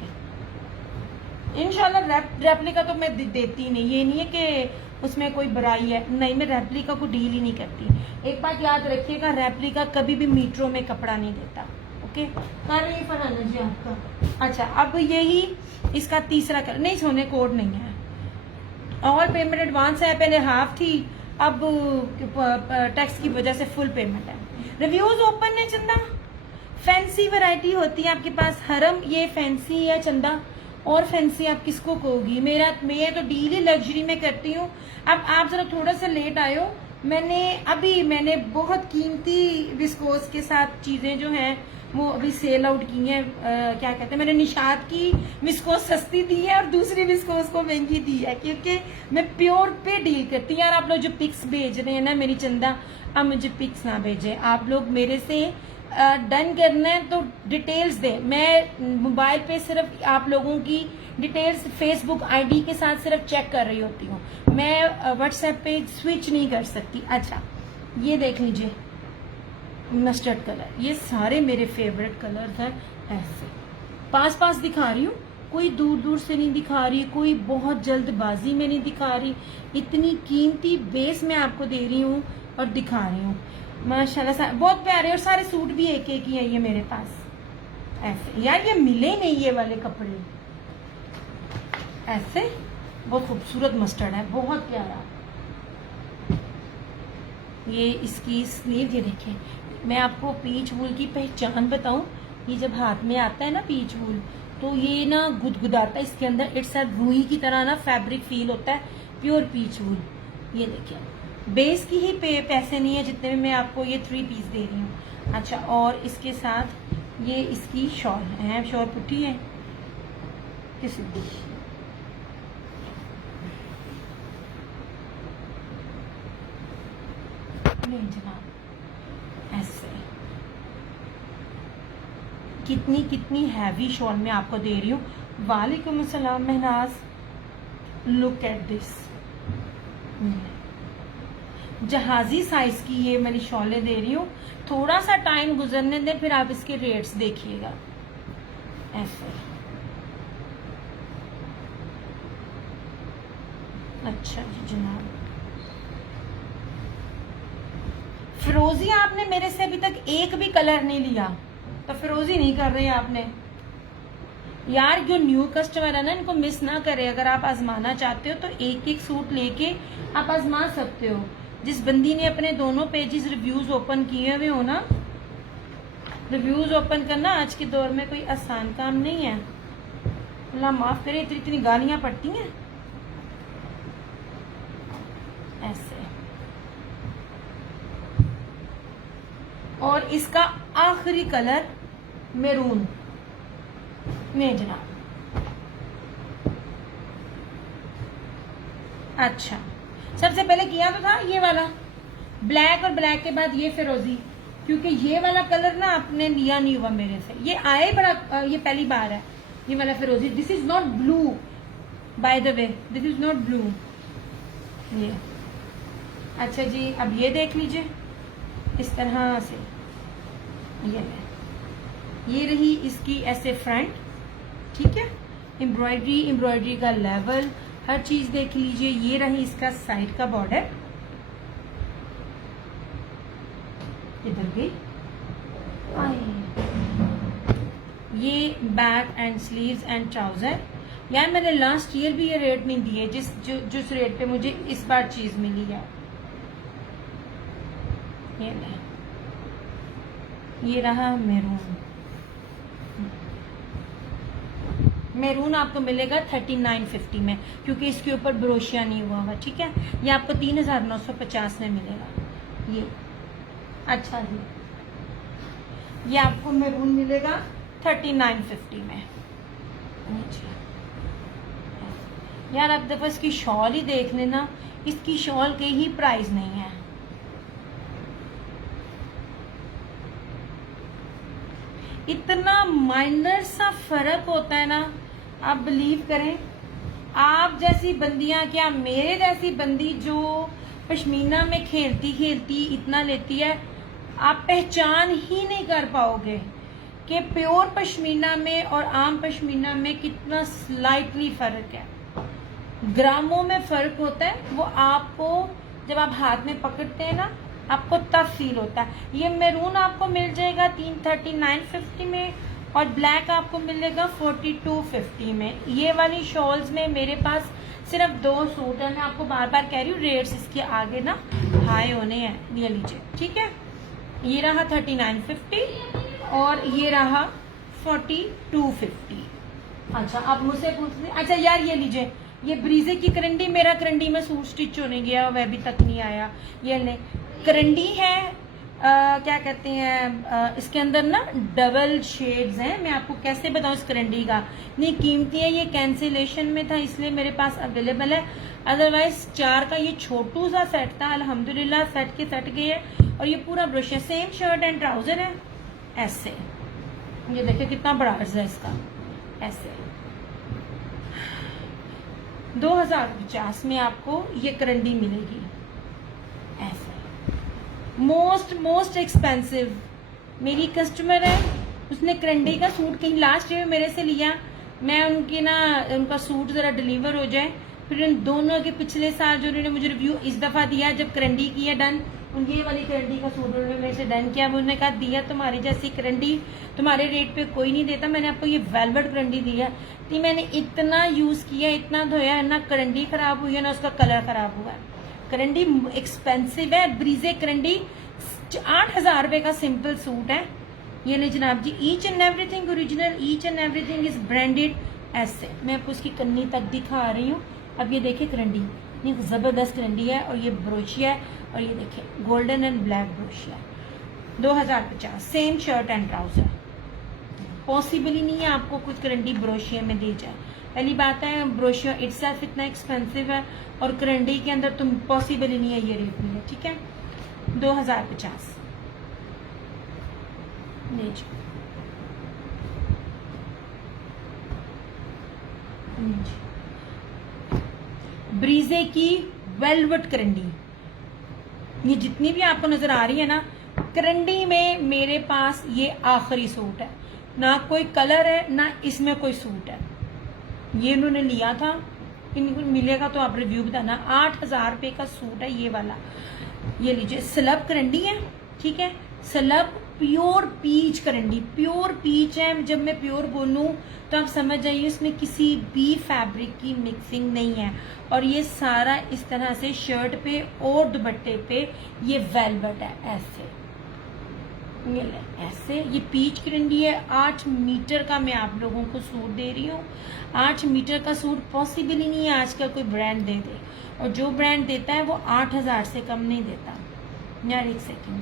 इंशाल्लाह रेप्लिका तो मैं देती नहीं, ये नहीं है कि उसमें कोई बुराई है, नहीं, मैं रेप्लिका को डील ही नहीं करती। एक बात याद रखिएगा, रेप्लिका कभी भी मीटरों में कपड़ा नहीं देता। ओके, कर रही फरहाना जी आपका। अच्छा, अब यही इसका तीसरा कलर, नहीं सोने कोड नहीं है, ऑल पेमेंट एडवांस है, पहले हाफ थी, अब टैक्स की वजह से फुल पेमेंट है। रिव्यूज ओपन है चंदा, फैंसी वैरायटी होती है आपके पास। हरम ये फैंसी है चंदा, और फैंसी आप किसको कहोगी? मैं तो डील ही लग्जरी में करती हूँ। अब आप जरा थोड़ा सा लेट आए हो, मैंने बहुत कीमती विस्कोस के साथ चीजें जो हैं वो अभी सेल आउट की हैं। क्या कहते हैं, मैंने निशात की विस्कोस सस्ती दी है और दूसरी विस्कोस को महंगी दी है, क्योंकि मैं प्योर पे डील करती हूँ। यार आप लोग जो पिक्स भेज रहे हैं ना मेरी चंदा, अब मुझे पिक्स ना भेजें, आप लोग मेरे से डन करना है तो डिटेल्स दे। मैं मोबाइल पे सिर्फ आप लोगों की डिटेल्स फेसबुक आईडी के साथ सिर्फ चेक कर रही होती हूँ, मैं व्हाट्सएप पे स्विच नहीं कर सकती। अच्छा, ये देख लीजिए मस्टर्ड कलर, ये सारे मेरे फेवरेट कलर्स हैं। ऐसे पास पास दिखा रही हूँ, कोई दूर दूर से नहीं दिखा रही, कोई बहुत जल्दबाजी में नहीं दिखा रही, इतनी कीमती बेस मैं आपको दे रही हूँ और दिखा रही हूँ। माशाल्लाह बहुत प्यारे, और सारे सूट भी एक एक ही है ये मेरे पास। ऐसे यार ये मिले नहीं ये वाले कपड़े, ऐसे बहुत खूबसूरत मस्टर्ड है, बहुत प्यारा। ये इसकी स्लीव, ये देखें, मैं आपको पीच वूल की पहचान बताऊं, ये जब हाथ में आता है ना पीच वूल, तो ये ना गुदगुदाता है इसके अंदर, इट्स अ रूई की तरह ना फैब्रिक फील होता है, प्योर पीच वूल। ये देखिए, बेस की ही पैसे नहीं है जितने में मैं आपको ये 3 पीस दे रही हूँ। अच्छा, और इसके साथ ये इसकी शॉल है, शॉल पुट्टी है किसी नहीं जनाब, ऐसे कितनी कितनी हैवी शॉल मैं आपको दे रही हूँ। वालेकुम अस्सलाम महनाज, लुक एट दिस, जहाजी साइज की ये मेरी शॉलें दे रही हूँ। थोड़ा सा टाइम गुजरने दें, फिर आप इसके रेट्स देखिएगा। ऐसे अच्छा जी जनाब, फिरोजी आपने मेरे से अभी तक एक भी कलर नहीं लिया, तो फिरोजी नहीं कर रहे आपने। यार जो न्यू कस्टमर है ना, इनको मिस ना करे। अगर आप आजमाना चाहते हो तो एक एक सूट लेके आप आजमा सकते हो। जिस बंदी ने अपने दोनों पेजेस रिव्यूज ओपन किए हुए हो ना, रिव्यूज ओपन करना आज के दौर में कोई आसान काम नहीं है। अल्लाह माफ करे, इतनी इतनी गालियां पड़ती हैं। ऐसे, और इसका आखिरी कलर मैरून नहीं जनाब। अच्छा, सबसे पहले किया तो था ये वाला ब्लैक, और ब्लैक के बाद ये फिरोजी, क्योंकि ये वाला कलर ना आपने लिया नहीं हुआ मेरे से, ये आए बड़ा, ये पहली बार है ये वाला फिरोजी। This is not blue by the way, this is not blue ये। अच्छा जी, अब ये देख लीजिए इस तरह से, ये रही इसकी ऐसे फ्रंट, ठीक है, एम्ब्रॉयडरी का लेवल, हर चीज देख लीजिए। ये रही इसका साइड का बॉर्डर, इधर गई ये back and sleeves and trouser. यार मैंने लास्ट ईयर भी ये रेट नहीं दिए जिस रेट पे मुझे इस बार चीज मिली है। ये रहा मैरून, मैरून आपको मिलेगा 3950 में, क्योंकि इसके ऊपर ब्रोशिया नहीं हुआ हुआ, ठीक है। ये आपको 3950 में मिलेगा ये। अच्छा जी, ये आपको मैरून मिलेगा 3950 में। यार आप दफा इसकी शॉल ही देख लेना, इसकी शॉल के ही प्राइस नहीं है। इतना माइनर सा फर्क होता है ना, आप बिलीव करें। आप जैसी बंदियां, क्या मेरे जैसी बंदी जो पश्मीना में खेलती खेलती इतना लेती है, आप पहचान ही नहीं कर पाओगे कि प्योर पश्मीना में और आम पश्मीना में कितना स्लाइटली फर्क है। ग्रामों में फर्क होता है, वो आपको जब आप हाथ में पकड़ते हैं ना, आपको तब फील होता है। ये मैरून आपको मिल जाएगा 3950 में, और ब्लैक आपको मिलेगा 4250 में। ये वाली शॉल्स में मेरे पास सिर्फ 2 सूट है। मैं आपको बार बार कह रही हूँ, रेट्स इसके आगे ना हाई होने हैं। ये लीजिए, ठीक है। ये रहा 3950 और ये रहा 4250। अच्छा, आप मुझसे पूछते, अच्छा यार ये लीजिए, ये ब्रीजे की करंडी, मेरा करंडी में सूट स्टिच होने गया, वह अभी तक नहीं आया। ये ले करंडी है, क्या कहते हैं, इसके अंदर ना डबल शेड्स हैं। मैं आपको कैसे बताऊं इस करंडी का, नहीं कीमती है, ये कैंसिलेशन में था इसलिए मेरे पास अवेलेबल है। अदरवाइज 4 का ये छोटू सा सेट था, अल्हम्दुलिल्लाह सेट के सेट गए है। और ये पूरा ब्रश है, सेम शर्ट एंड ट्राउजर है ऐसे। ये देखिए कितना बड़ा अर्ज है इसका, ऐसे 2050 में आपको ये करंडी मिलेगी ऐसे। मोस्ट एक्सपेंसिव मेरी कस्टमर है, उसने करंडी का सूट कहीं लास्ट ईयर मेरे से लिया। मैं उनका सूट जरा डिलीवर हो जाए, फिर उन दोनों के पिछले साल जो उन्होंने मुझे रिव्यू इस दफा दिया, जब करंडी की है डन, ये वाली करंडी का सूट उन्होंने मेरे से डन किया। उन्होंने कहा दिया तुम्हारी जैसी करंडी तुम्हारे रेट पे कोई नहीं देता, मैंने आपको ये वेलवेट करंडी दी है। तो मैंने इतना यूज किया, इतना धोया है, ना करंडी खराब हुई है ना उसका कलर खराब हुआ है। करंडी एक्सपेंसिव है, ब्रीजे करंडी 8000 रुपए का सिंपल सूट है। ये ले जनाब जी, each and everything original, each and everything is branded ऐसे। मैं आपको इसकी कन्नी तक दिखा रही हूँ। अब ये देखिए करंडी, ये जबरदस्त करंडी है, और ये ब्रोशिया है, और ये देखिए गोल्डन एंड ब्लैक ब्रोशिया। 2050 same shirt and trouser. Possible ही नहीं है आपको कुछ करंडी ब्रोशिया में दी जाए। पहली बात है, ब्रोशिया इटसेल्फ इतना एक्सपेंसिव है, और करंडी के अंदर तुम पॉसिबल ही नहीं है ये रेट मिले, ठीक है। 2050 ब्रीजे की वेलवेट करंडी, ये जितनी भी आपको नजर आ रही है ना, करंडी में मेरे पास ये आखिरी सूट है। ना कोई कलर है, ना इसमें कोई सूट है। ये उन्होंने लिया था, इनको मिलेगा तो आप रिव्यू बताना। 8000 रुपए का सूट है ये वाला। ये लीजिए, स्लब करंडी है, ठीक है। Slub pure peach karandi, pure peach है। जब मैं प्योर बोलूं तो आप समझ जाइए इसमें किसी भी फैब्रिक की मिक्सिंग नहीं है। और ये सारा इस तरह से शर्ट पे और दुपट्टे पे ये वेलवेट है ऐसे। ये ले ऐसे, ये पीच करंडी है। 8 मीटर का मैं आप लोगों को सूट दे रही हूँ। 8 मीटर का सूट पॉसिबल ही नहीं है आजकल कोई ब्रांड दे दे, और जो ब्रांड देता है वो 8000 से कम नहीं देता। यार एक सेकेंड,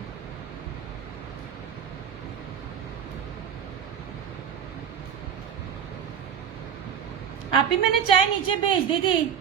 आप ही मैंने चाय नीचे भेज दी थी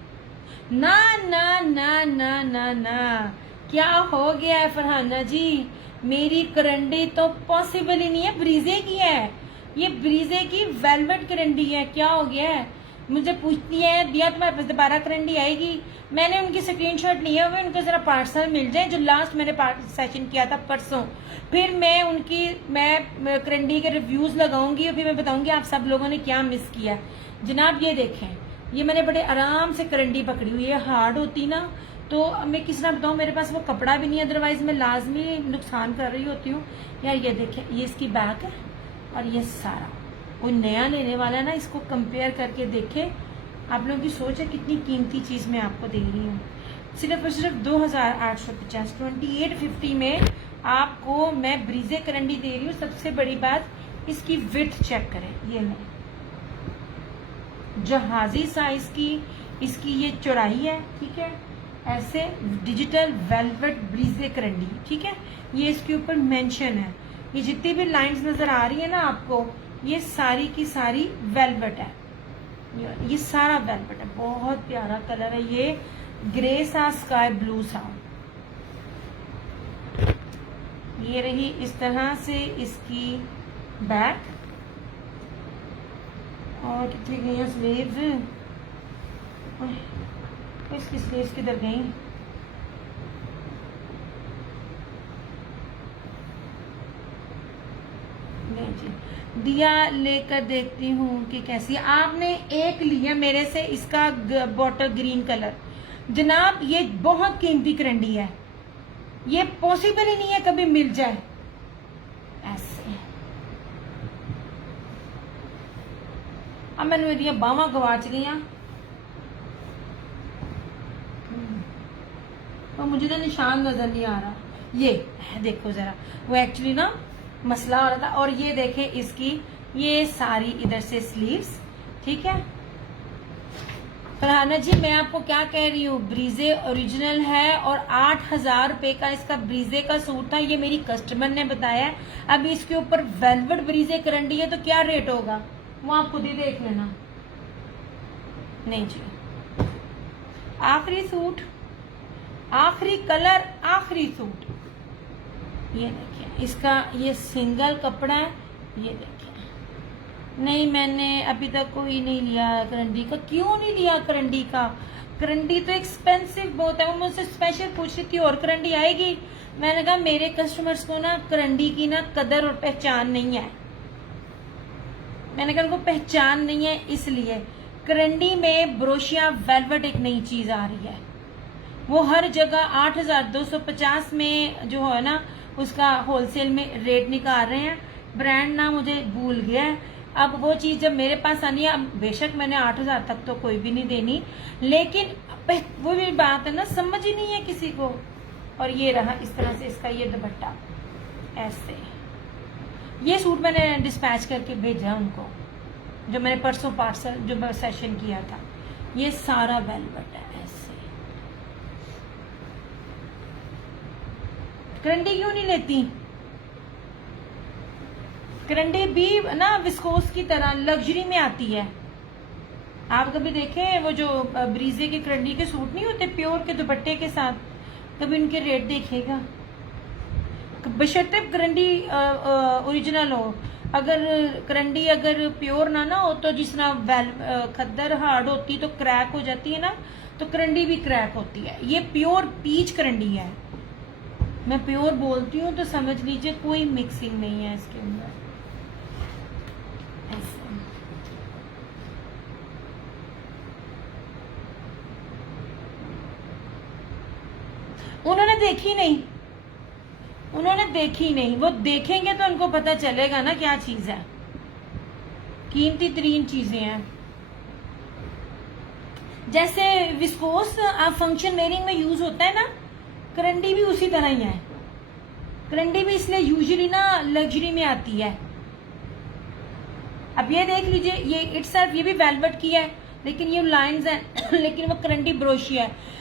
ना ना ना ना ना ना, क्या हो गया है फरहाना जी? मेरी करंडी तो पॉसिबल ही नहीं है, ब्रीजे की है ये, ब्रीजे की वेलवेट करंडी है। क्या हो गया है? मुझे पूछती है दिया तुम्हारे पास दोबारा करंडी आएगी? मैंने उनकी स्क्रीनशॉट लिया हुआ, उनको जरा पार्सल मिल जाए जो लास्ट मैंने सेशन किया था परसों। फिर मैं करंडी के रिव्यूज लगाऊंगी और फिर मैं बताऊंगी आप सब लोगों ने क्या मिस किया। जनाब ये देखें, ये मैंने बड़े आराम से करंडी पकड़ी हुई है। हार्ड होती ना तो मैं किस तरह बताऊं, मेरे पास वो कपड़ा भी नहीं है, अदरवाइज मैं लाजमी नुकसान कर रही होती हूँ। यार ये देखें, ये इसकी बैक है और ये सारा। कोई नया लेने वाला है ना, इसको कंपेयर करके देखे। आप लोगों की सोच है कितनी कीमती चीज मैं आपको दे रही हूँ। सिर्फ और सिर्फ 2850 2850 में आपको मैं ब्रीजे करंडी दे रही हूँ। सबसे बड़ी बात, इसकी विड्थ चेक करें। ये नहीं, जहाजी साइज की इसकी ये चौड़ाई है, ठीक है। ऐसे डिजिटल वेलवेट ब्रीजे करंडी, ठीक है। ये इसके ऊपर मेंशन है। ये जितनी भी लाइंस नजर आ रही है ना आपको, ये सारी की सारी वेलवेट है। ये सारा वेलवेट है, बहुत प्यारा कलर है। ये ग्रे सा, स्काई ब्लू सा। ये रही इस तरह से इसकी बैक, और कितनी गई है स्लीव्स, इसकी स्लीव्स किधर गई? नहीं जी, दिया लेकर देखती हूँ कि कैसी। आपने एक लिया मेरे से इसका बॉटल ग्रीन कलर, जनाब ये बहुत कीमती करंडी है, ये पॉसिबल ही नहीं है कभी मिल जाए ऐसे। अब मैंने मेरी बावां गवाच गई, तो मुझे तो निशान नजर नहीं आ रहा। ये देखो जरा, वो एक्चुअली ना मसला हो रहा था। और ये देखे इसकी ये सारी इधर से स्लीव्स, ठीक है। फरहाना जी मैं आपको क्या कह रही हूँ, ब्रीजे ओरिजिनल है और 8,000 रुपए का इसका ब्रीजे का सूट था, ये मेरी कस्टमर ने बताया। अब इसके ऊपर वेलवेट ब्रीजे करंडी है तो क्या रेट होगा वो आप खुद ही देख लेना। नहीं जी, आखिरी सूट, आखिरी कलर, आखिरी सूट। ये देखिए इसका ये सिंगल कपड़ा है, ये देखिए। नहीं मैंने अभी तक कोई नहीं लिया करंडी का। क्यों नहीं लिया करंडी का? करंडी तो एक्सपेंसिव बहुत है। वो मुझसे स्पेशल पूछ रही थी और करंडी आएगी। मैंने कहा मेरे कस्टमर्स को ना करंडी की ना कदर और पहचान नहीं है। मैंने कहा उनको पहचान नहीं है, इसलिए करंडी में ब्रोशिया वेलवेट एक नई चीज आ रही है। वो हर जगह 8,250 में जो है ना उसका होलसेल में रेट निकाल रहे हैं। ब्रांड ना मुझे भूल गया है। अब वो चीज जब मेरे पास आनी है, बेशक मैंने 8,000 तक तो कोई भी नहीं देनी, लेकिन वो भी बात है ना, समझ ही नहीं है किसी को। और ये रहा इस तरह से इसका ये दुपट्टा ऐसे। ये सूट मैंने डिस्पैच करके भेजा उनको, जो मैंने परसों पार्सल जो सेशन किया था। ये सारा वेलवेट है ऐसे। करंडी क्यों नहीं लेती? करंडी भी ना विस्कोस की तरह लग्जरी में आती है। आप कभी देखें वो जो ब्रीजे के करंडी के सूट नहीं होते प्योर के दुपट्टे के साथ, कभी उनके रेट देखिएगा। बशर्ते करंडी ओरिजिनल हो। अगर करंडी अगर प्योर ना हो तो जिस तरह खद्दर हार्ड होती तो क्रैक हो जाती है ना, तो करंडी भी क्रैक होती है। ये प्योर पीच करंडी है। मैं प्योर बोलती हूँ तो समझ लीजिए कोई मिक्सिंग नहीं है इसके अंदर। उन्होंने देखी नहीं, उन्होंने देखी नहीं। वो देखेंगे तो उनको पता चलेगा ना क्या चीज है। कीमती तरीन चीजें हैं। जैसे विस्कोस फंक्शन वेयरिंग में यूज होता है ना, करंडी भी उसी तरह ही है। करंडी भी इसलिए यूजुअली ना लग्जरी में आती है। अब ये देख लीजिए, ये इटसेल्फ ये भी वेलवेट की है, लेकिन ये लाइंस हैं लेकिन वो करंडी ब्रोशिया है।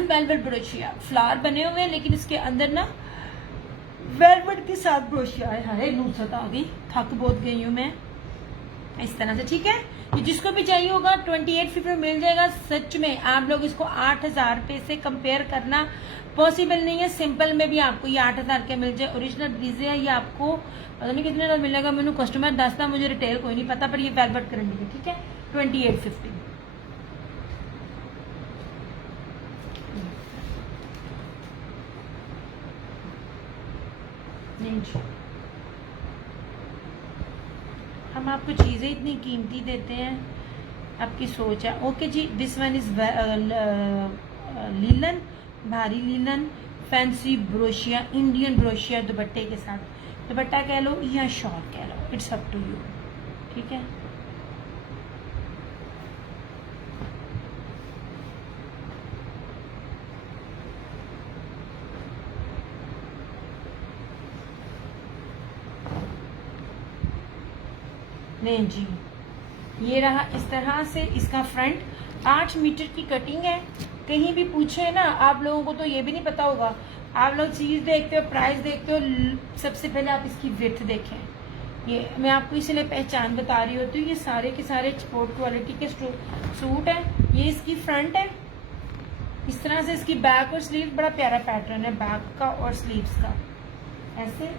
वेलवेट ब्रोशिया फ्लावर बने हुए हैं, लेकिन इसके अंदर ना वेलवेट के साथ ब्रोशिया है। अरे नुसरत आ गई, थक बहुत गई हूँ मैं। इस तरह से ठीक है। ये जिसको भी चाहिए होगा 2850 में मिल जाएगा। सच में आप लोग इसको 8,000 रुपए से कंपेयर करना पॉसिबल नहीं है। सिंपल में भी आपको ये 8,000 के मिल जाए। ओरिजिनल ब्रीजे है, ये आपको पता नहीं कितने का मिलेगा, मैंने कस्टमर दसता, मुझे रिटेल कोई नहीं पता, पर ये वेलवेट करंडी है, ठीक है। 2850 नहीं जी, हम आपको चीजें इतनी कीमती देते हैं, आपकी सोच है। Okay ji, this one is linen, भारी लीलन, फैंसी ब्रोशिया, इंडियन ब्रोशिया दुपट्टे के साथ। दुपट्टा कह लो या शॉल कह लो, इट्स अप टू यू, ठीक है। नहीं जी, ये रहा इस तरह से इसका फ्रंट, 8 मीटर की कटिंग है। कहीं भी पूछे ना आप लोगों को तो ये भी नहीं पता होगा, आप लोग चीज़ देखते हो, प्राइस देखते हो, सबसे पहले आप इसकी विड्थ देखें। ये मैं आपको इसलिए पहचान बता रही होती हूँ, ये सारे के सारे एक्सपोर्ट क्वालिटी के सूट हैं। ये इसकी फ्रंट है, इस तरह से इसकी बैक और स्लीव, बड़ा प्यारा पैटर्न है बैक का और स्लीव्स का। ऐसे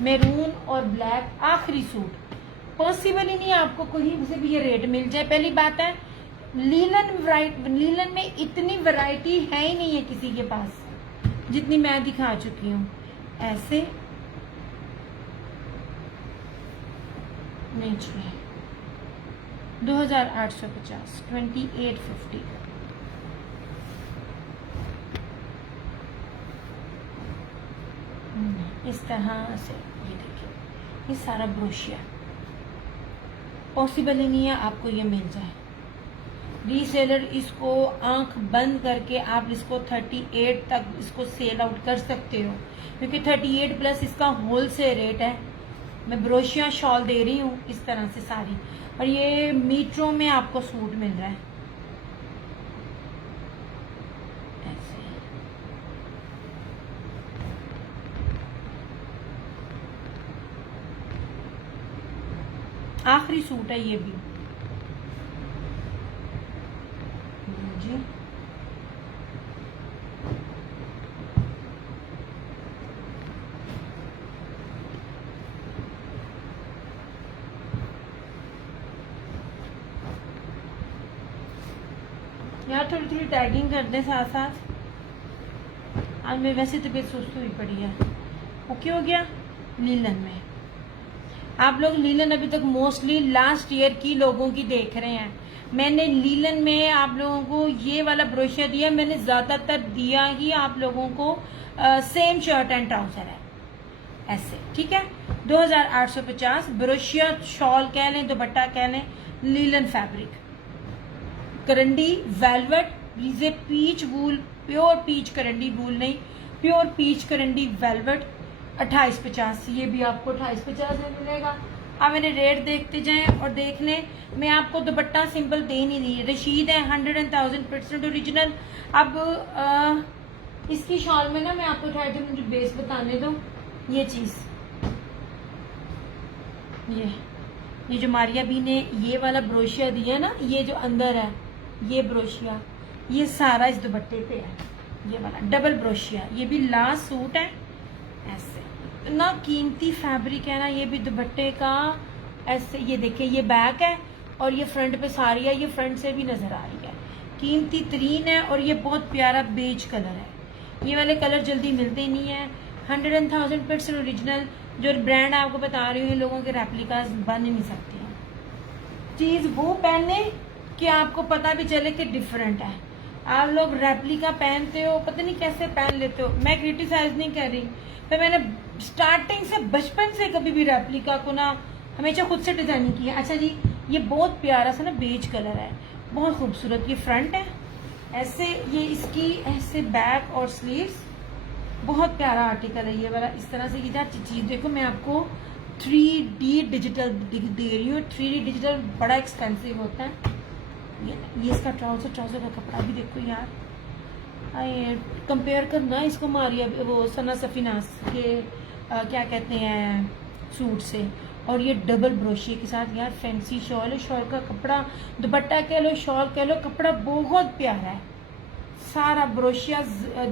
मैरून और ब्लैक आखिरी सूट, पॉसिबल ही नहीं आपको कहीं से भी ये रेट मिल जाए। पहली बात है लीलन में इतनी वैरायटी है ही नहीं है किसी के पास जितनी मैं दिखा चुकी हूँ। ऐसे नेचुरल 2850, 2850। इस तरह से ये देखिए, ये सारा ब्रोशिया, पॉसिबल ही नहीं है आपको ये मिल जाए। रीसेलर इसको आंख बंद करके आप इसको 38 तक इसको सेल आउट कर सकते हो, क्योंकि 38 प्लस इसका होल सेल रेट है। मैं ब्रोशिया शॉल दे रही हूँ इस तरह से सारी, और ये मीटरों में आपको सूट मिल रहा है। ऐसे आखिरी सूट है ये भी जी। यार थोड़ी थोड़ी टैगिंग कर दें साथ साथ। आज मेरी वैसे तबीयत सुस्त हुई पड़ी है। वो क्यों हो गया? लीलन में आप लोग लीलन अभी तक मोस्टली लास्ट ईयर की लोगों की देख रहे हैं। मैंने लीलन में आप लोगों को ये वाला ब्रोशिया दिया, मैंने ज्यादातर दिया ही आप लोगों को सेम शर्ट एंड ट्राउजर है ऐसे, ठीक है। 2850 ब्रोशिया शॉल कह लें, दुपट्टा कह लें, लीलन फैब्रिक, करंडी वेलवेट, ब्रीजे पीच वूल, प्योर पीच करंडी वूल नहीं, प्योर पीच करंडी वेलवेट, 2850। ये भी आपको 2850 में मिलेगा। अब मेरे रेट देखते जाएं और देख लें। मैं आपको दुपट्टा सिंपल दे नहीं दी, रशीद है 100,000% ओरिजिनल। अब इसकी शॉल में ना मैं आपको ट्राई टू मुझे बेस बताने दो। ये चीज ये जो मारिया भी ने ये वाला ब्रोशिया दिया ना, ये जो अंदर है ये ब्रोशिया, ये सारा इस दुपट्टे पे है। ये वाला डबल ब्रोशिया, ये भी लास्ट सूट है। ऐसे इतना कीमती फैब्रिक है ना, ये भी दुपट्टे का। ऐसे ये देखिए, ये बैक है और ये फ्रंट पे सारी है, ये फ्रंट से भी नजर आ रही है, कीमती तरीन है। और ये बहुत प्यारा बेज कलर है, ये वाले कलर जल्दी मिलते ही नहीं है। 100,000% ओरिजिनल। जो ब्रांड आपको बता रही हूँ, लोगों के रेप्लिकास बन ही नहीं सकती हैं। चीज वो पहने कि आपको पता भी चले कि डिफरेंट है। आप लोग रेप्लिका पहनते हो, पता नहीं कैसे पहन लेते हो। मैं क्रिटिसाइज नहीं कर रही, पर मैंने स्टार्टिंग से बचपन से कभी भी रेप्लिका को ना हमेशा खुद से डिजाइनिंग की है। अच्छा जी, ये बहुत प्यारा सा ना बेज कलर है, बहुत खूबसूरत। ये फ्रंट है ऐसे, ये इसकी ऐसे बैक और स्लीव्स, बहुत प्यारा आर्टिकल है ये वाला। इस तरह से इधर चीज देखो, मैं आपको 3D डिजिटल दे रही हूँ। 3D डिजिटल बड़ा एक्सपेंसिव होता है। ये इसका ट्राउजर का कपड़ा भी देखो यार, कंपेयर करना इसको मारिया वो सना सफीनास के क्या कहते हैं सूट से। और ये डबल ब्रोशिया के साथ यार फैंसी शॉल है। शॉल का कपड़ा, दुपट्टा कह लो, शॉल कह लो, कपड़ा बहुत प्यारा है। सारा ब्रोशिया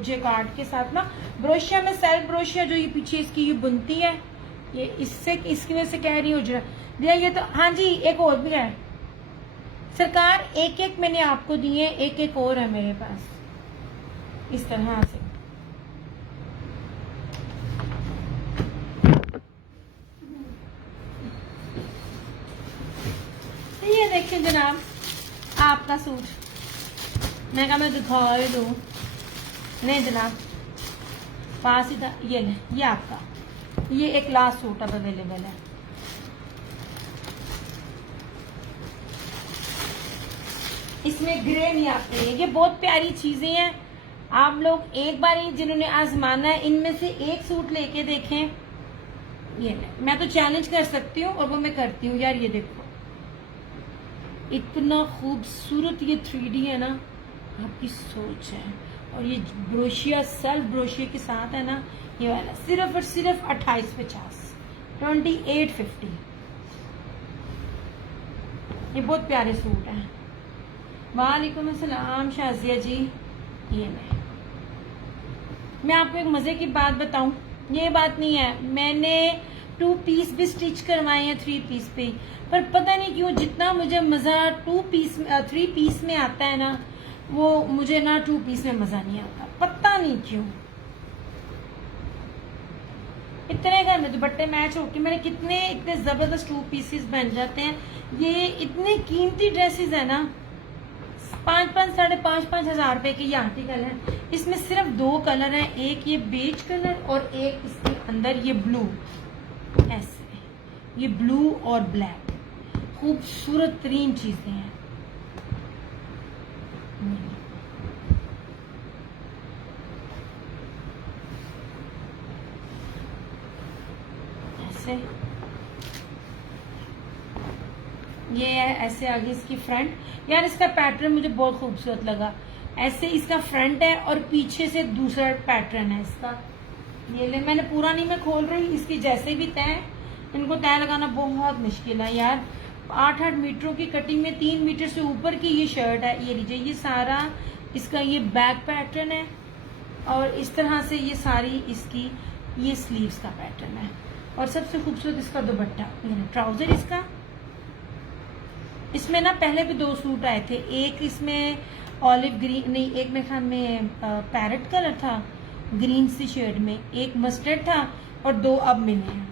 जेकार्ड के साथ ना, ब्रोशिया में सेल्फ ब्रोशिया जो ये पीछे इसकी ये बुनती है, ये इससे इसकी वजह से कह रही हूँ दिया ये तो। हाँ जी, एक और भी है सरकार, एक एक मैंने आपको दिए, एक एक और है मेरे पास इस तरह से। ये देखिए जनाब, आपका सूट। मैं कहा मैं दिखा ही दूं, नहीं जनाब पास ही था। ये ले, ये आपका, ये एक लास्ट सूट अब अवेलेबल है। इसमें ग्रे नहीं आते हैं। ये बहुत प्यारी चीजें हैं। आप लोग एक बार ही जिन्होंने आजमाना है, इनमें से एक सूट लेके देखें। ये मैं तो चैलेंज कर सकती हूँ और वो मैं करती हूँ यार। ये देखो, इतना खूबसूरत ये 3D है ना, आपकी सोच है। और ये ब्रोशिया, सेल्फ ब्रोशिया के साथ है ना, ये वाला सिर्फ और सिर्फ 2850, 2850। ये बहुत प्यारे सूट हैं। वालेकुम अस्सलाम शाजिया जी। ये मैं आपको एक मजे की बात बताऊं, ये बात नहीं है, मैंने 2 पीस भी स्टिच करवाए हैं 3 पीस पे, पर पता नहीं क्यों जितना मुझे मजा 3 पीस में आता है ना, वो मुझे ना 2 पीस में मजा नहीं आता, पता नहीं क्यों। इतने घर में दुपट्टे मैच होके मैंने इतने जबरदस्त 2 पीसेस बन जाते हैं। ये इतनी कीमती ड्रेसेस है ना, 5-5, 5.5 हजार रुपए के ये आर्टिकल है। इसमें सिर्फ 2 कलर हैं, एक ये बेज कलर और एक इसके अंदर ये ब्लू, ऐसे ये ब्लू और ब्लैक, खूबसूरत तरीन चीजें हैं। ऐसे ये है, ऐसे आगे इसकी फ्रंट। यार इसका पैटर्न मुझे बहुत खूबसूरत लगा। ऐसे इसका फ्रंट है और पीछे से दूसरा पैटर्न है इसका। ये ले, मैंने पूरा नहीं मैं खोल रही, इसकी जैसे भी तय, इनको तय लगाना बहुत मुश्किल है यार। 8-8 मीटरों की कटिंग में 3 मीटर से ऊपर की ये शर्ट है। ये लीजिए, ये सारा इसका ये बैक पैटर्न है और इस तरह से ये सारी इसकी ये स्लीव्स का पैटर्न है। और सबसे खूबसूरत इसका दुपट्टा, ट्राउजर इसका। इसमें ना पहले भी 2 सूट आए थे, एक इसमें ऑलिव ग्रीन नहीं, एक मेरे ख्याल में पैरेट कलर था ग्रीन सी शेड में, एक मस्टर्ड था और 2 अब मिले हैं।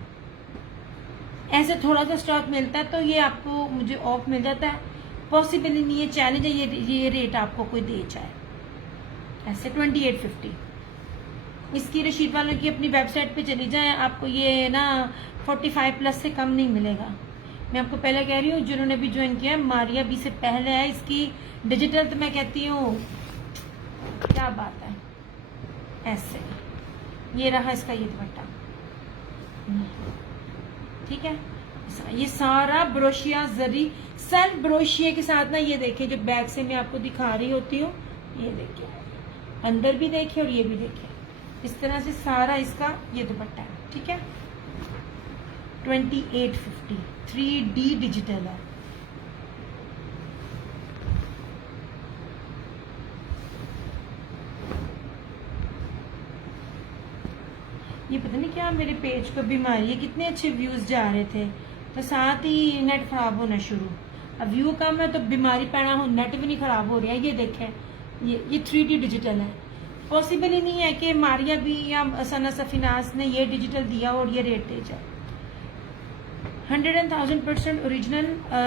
ऐसे थोड़ा सा स्टॉक मिलता है तो ये आपको मुझे ऑफ मिल जाता है। पॉसिबल नहीं है, चैलेंज है ये रेट आपको कोई दे जाए। ऐसे 2850 इसकी। रशीद वालों की अपनी वेबसाइट पे चली जाए, आपको ये ना 45 प्लस से कम नहीं मिलेगा। मैं आपको पहले कह रही हूँ, जिन्होंने भी ज्वाइन किया, मारिया बी से पहले है इसकी डिजिटल, तो मैं कहती हूँ क्या बात है। ऐसे ये रहा इसका ये दुपट्टा, ठीक है। ये सारा ब्रोशिया जरी सेल्फ ब्रोशिया के साथ ना, ये देखें जो बैक से मैं आपको दिखा रही होती हूँ, ये देखिए अंदर भी देखिए और ये भी देखिए, इस तरह से सारा इसका ये दुपट्टा है, ठीक है। 2850 3D डिजिटल है। ये पता नहीं क्या मेरे पेज पर बीमारी है, कितने अच्छे व्यूज जा रहे थे तो साथ ही नेट खराब होना शुरू। अब व्यू कम है तो बीमारी पैना हो, नेट भी नहीं खराब हो रहा है। ये देखें ये 3D डिजिटल है। पॉसिबल ही नहीं है कि मारिया भी या सना सफिनास ने ये डिजिटल दिया और ये रेट दे जाए। 100,000% ओरिजिनल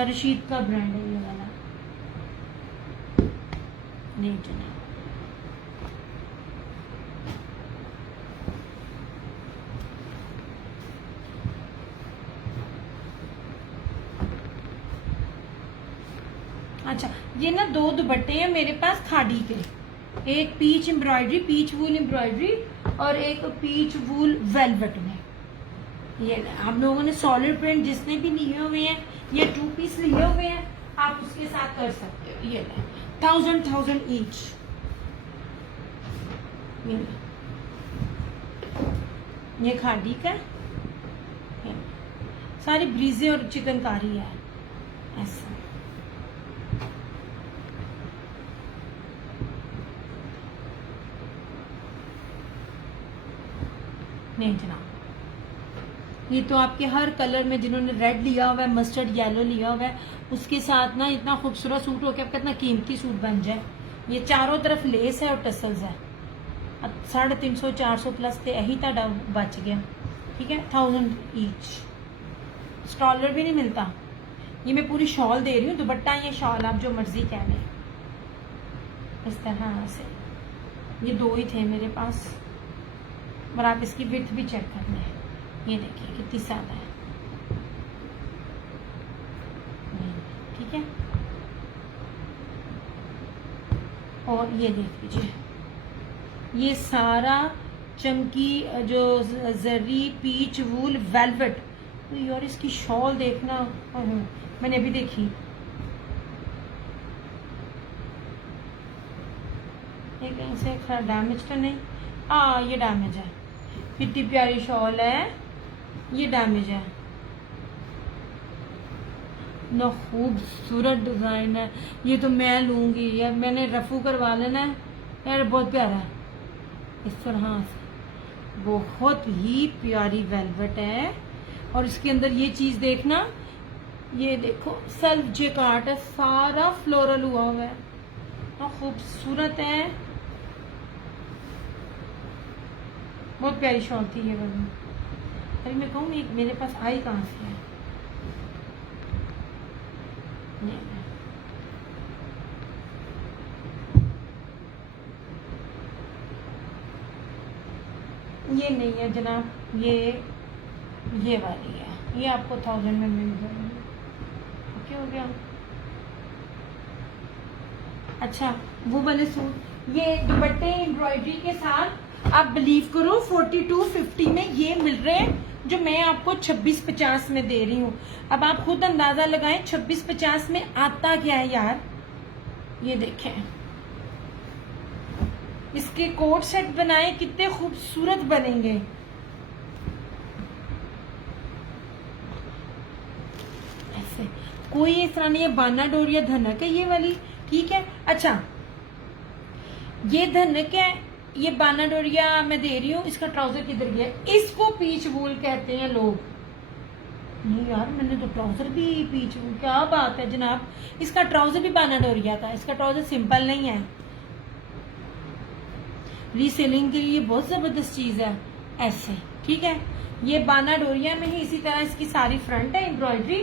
रशीद का ब्रांड है ये वाला। नहीं जना, अच्छा ये ना 2 दुपट्टे हैं मेरे पास खादी के, एक पीच एम्ब्रॉयडरी, पीच वूल एम्ब्रॉयडरी और एक पीच वूल वेलवेट में। ये आप लोगों ने सॉलिड प्रिंट जिसने भी लिए हुए हैं या 2 पीस लिए हुए हैं, आप उसके साथ कर सकते हो। ये 1000 ईच। ये खादी का सारी ब्रीजे और चिकनकारी है ऐसा। नहीं जनाब, ये तो आपके हर कलर में, जिन्होंने रेड लिया हुआ है, मस्टर्ड येलो लिया हुआ है, उसके साथ ना इतना खूबसूरत सूट हो के आपका इतना कीमती सूट बन जाए। ये चारों तरफ लेस है और टसल्स है। 350-400 प्लस थे, यही ताड़ा बच गया, ठीक है। 1000 ईच। स्टॉलर भी नहीं मिलता। ये मैं पूरी शॉल दे रही हूँ, दुपट्टा ये शॉल आप जो मर्जी कह लें। इस तरह से ये 2 ही थे मेरे पास, और आप इसकी विड्थ भी चेक कर लें। ये देखिए कितनी ज्यादा है, ठीक है। और ये देख लीजिए, ये सारा चमकी जो जरी पीच वूल वेलवेट। तो यार इसकी शॉल देखना, मैंने अभी देखी, ये कहीं से खरा डैमेज तो नहीं? हाँ ये डैमेज है। कितनी प्यारी शॉल है, ये डैमेज है ना, खूबसूरत डिज़ाइन है। ये तो मैं लूँगी यार, मैंने रफू करवा लेना है यार, बहुत प्यारा है। इस तरह से बहुत ही प्यारी वेलवेट है। और इसके अंदर ये चीज़ देखना, ये देखो सेल्फ जेकार्ट है, सारा फ्लोरल हुआ हुआ है, तो खूबसूरत है। बहुत प्यारी शॉल थी ये वाली। अरे मैं कहूँ मेरे पास आई कहाँ से है? ये नहीं है जनाब, ये वाली है, ये आपको 1000 में मिल जाएगी। ओके हो गया। अच्छा वो वाले सूट, ये दुपट्टे एम्ब्रॉयडरी के साथ आप बिलीव करो 4250 में ये मिल रहे हैं, जो मैं आपको 2650 में दे रही हूँ। अब आप खुद अंदाजा लगाएं 2650 में आता क्या है यार। ये देखें, इसके कोट सेट बनाए कितने खूबसूरत बनेंगे। ऐसे कोई इस तरह नहीं है, बाना डोरिया धनक है ये वाली, ठीक है। अच्छा ये धनक है, ये बाना डोरिया मैं दे रही हूँ। इसका ट्राउजर किधर गया? इसको पीच वूल कहते हैं लोग। नहीं यार मैंने तो ट्राउजर भी पीच वूल, क्या बात है जनाब। इसका ट्राउजर भी बाना डोरिया था, इसका ट्राउजर सिंपल नहीं है। रीसेलिंग के लिए बहुत जबरदस्त चीज है ऐसे, ठीक है। ये बाना डोरिया में ही, इसी तरह इसकी सारी फ्रंट है एम्ब्रॉयडरी,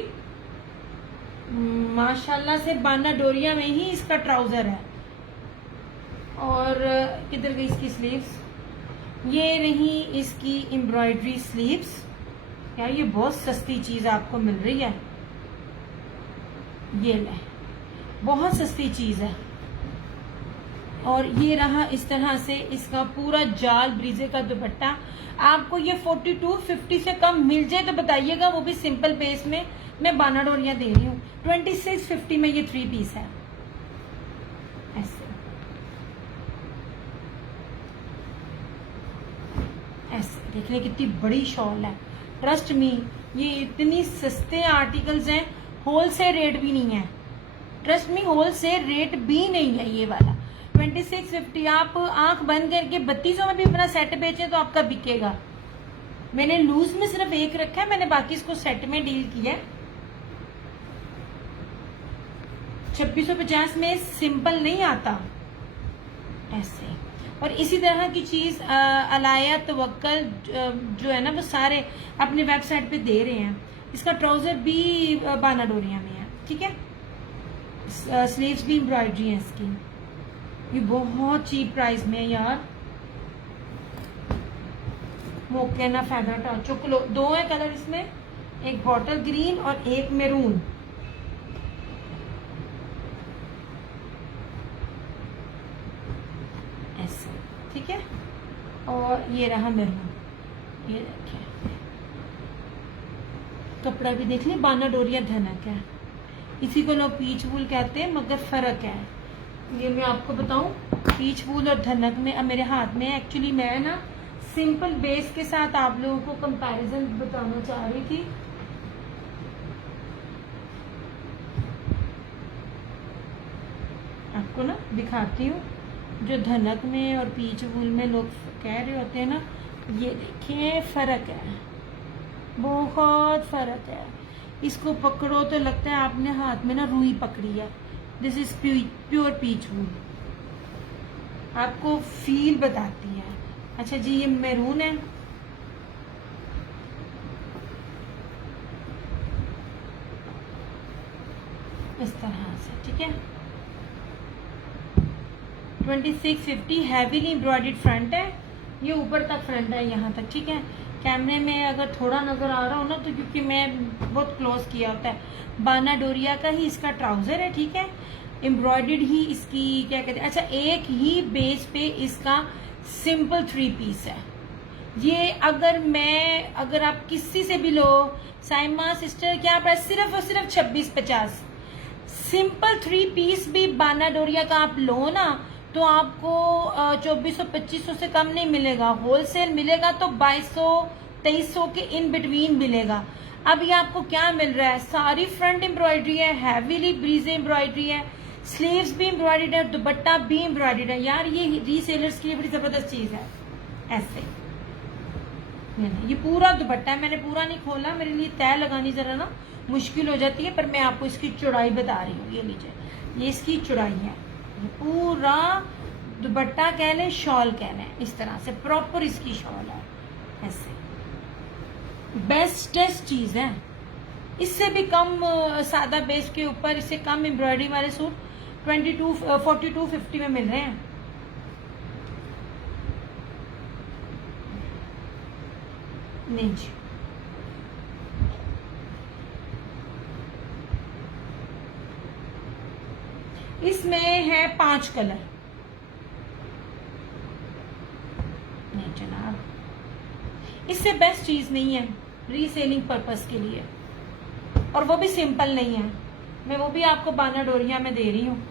माशाल्लाह से बाना डोरिया में ही इसका ट्राउजर है। और किधर गई इसकी स्लीव्स? ये रही इसकी एम्ब्रॉयडरी स्लीव्स। यार ये बहुत सस्ती चीज आपको मिल रही है, ये ले, बहुत सस्ती चीज है। और ये रहा इस तरह से इसका पूरा जाल ब्रीजे का दुपट्टा। आपको ये 4250 से कम मिल जाए तो बताइएगा, वो भी सिंपल बेस में। मैं बाना डोरिया दे रही हूँ 2650 में, ये 3 पीस है ऐसे। ऐसे देखने कितनी बड़ी शॉल है। ट्रस्ट मी, ये इतनी सस्ते आर्टिकल्स हैं, होलसेल रेट भी नहीं है। ट्रस्ट मी, होलसेल रेट भी नहीं है ये वाला 2650। आप आंख बंद करके 3200 में भी अपना सेट बेचें तो आपका बिकेगा। मैंने लूज में सिर्फ एक रखा है, मैंने बाकी इसको सेट में डील किया है। 2650 में सिंपल नहीं आता ऐसे। और इसी तरह की चीज अलाया तवक्कल जो है ना, वो सारे अपने वेबसाइट पे दे रहे हैं। इसका ट्राउजर भी बाना डोरिया में है, ठीक है। स्लीव्स भी एम्ब्रॉयडरी है इसकी। ये बहुत चीप प्राइस में है यार। मोकेना फेदर टच चुकलो, 2 है कलर इसमें, एक बॉटल ग्रीन और एक मैरून। ऐसे, ठीक है। और ये रहा मैरून, ये देखिए कपड़ा भी देख लें, बाना डोरिया धनक है। इसी को लोग पीच वूल कहते हैं, मगर फर्क है। ये मैं आपको बताऊं, पीच वूल और धनक में अब मेरे हाथ में एक्चुअली मैं ना सिंपल बेस के साथ आप लोगों को कंपैरिजन बताना चाह रही थी। आपको ना दिखाती हूँ, जो धनक में और पीच वूल में लोग कह रहे होते हैं ना, ये देखिए फर्क है, बहुत फर्क है। इसको पकड़ो तो लगता है आपने हाथ में ना रुई पकड़ी है। दिस इज प्योर पीच वूल, आपको फील बताती है। अच्छा जी, ये मैरून है, इस तरह से, ठीक है। 2650 हैवीली एम्ब्रॉयडर्ड फ्रंट है, ये ऊपर तक फ्रंट है यहाँ तक, ठीक है। कैमरे में अगर थोड़ा नजर आ रहा हो ना, तो क्योंकि मैं बहुत क्लोज किया होता है। बाना डोरिया का ही इसका ट्राउजर है, ठीक है। एम्ब्रॉयडर्ड ही इसकी क्या कहते हैं, अच्छा एक ही बेस पे इसका सिंपल 3 पीस है। ये अगर आप किसी से भी लो, साइमा सिस्टर क्या प्राइस, सिर्फ और सिर्फ 2650। सिंपल 3 पीस भी बाना डोरिया का आप लो ना तो आपको 2400-2500 से कम नहीं मिलेगा। होलसेल मिलेगा तो 2200-2300 के इन बिटवीन मिलेगा। अब ये आपको क्या मिल रहा है, सारी फ्रंट एम्ब्रॉयडरी है, हैवीली ब्रीजे एम्ब्रॉयडरी है, स्लीव्स भी एम्ब्रॉयडर्ड है, दुपट्टा भी एम्ब्रॉयडर्ड है। यार ये रीसेलर्स के लिए बड़ी जबरदस्त चीज है। ऐसे ये पूरा दुपट्टा है, मैंने पूरा नहीं खोला, मेरे लिए तय लगानी जरा ना मुश्किल हो जाती है, पर मैं आपको इसकी चौड़ाई बता रही हूँ। ये लीजिए, ये इसकी चौड़ाई है, ये पूरा दुपट्टा कह लें, शॉल कह लें, इस तरह से प्रॉपर इसकी शॉल है। ऐसे बेस्टेस्ट चीज है। इससे भी कम सादा बेस के ऊपर इससे कम एम्ब्रॉयडरी वाले सूट 42-50 में मिल रहे हैं। नहीं जी, इसमें है 5 कलर। नहीं जनाब, इससे बेस्ट चीज नहीं है रीसेलिंग पर्पस के लिए, और वो भी सिंपल नहीं है। मैं वो भी आपको बाना डोरिया में दे रही हूँ,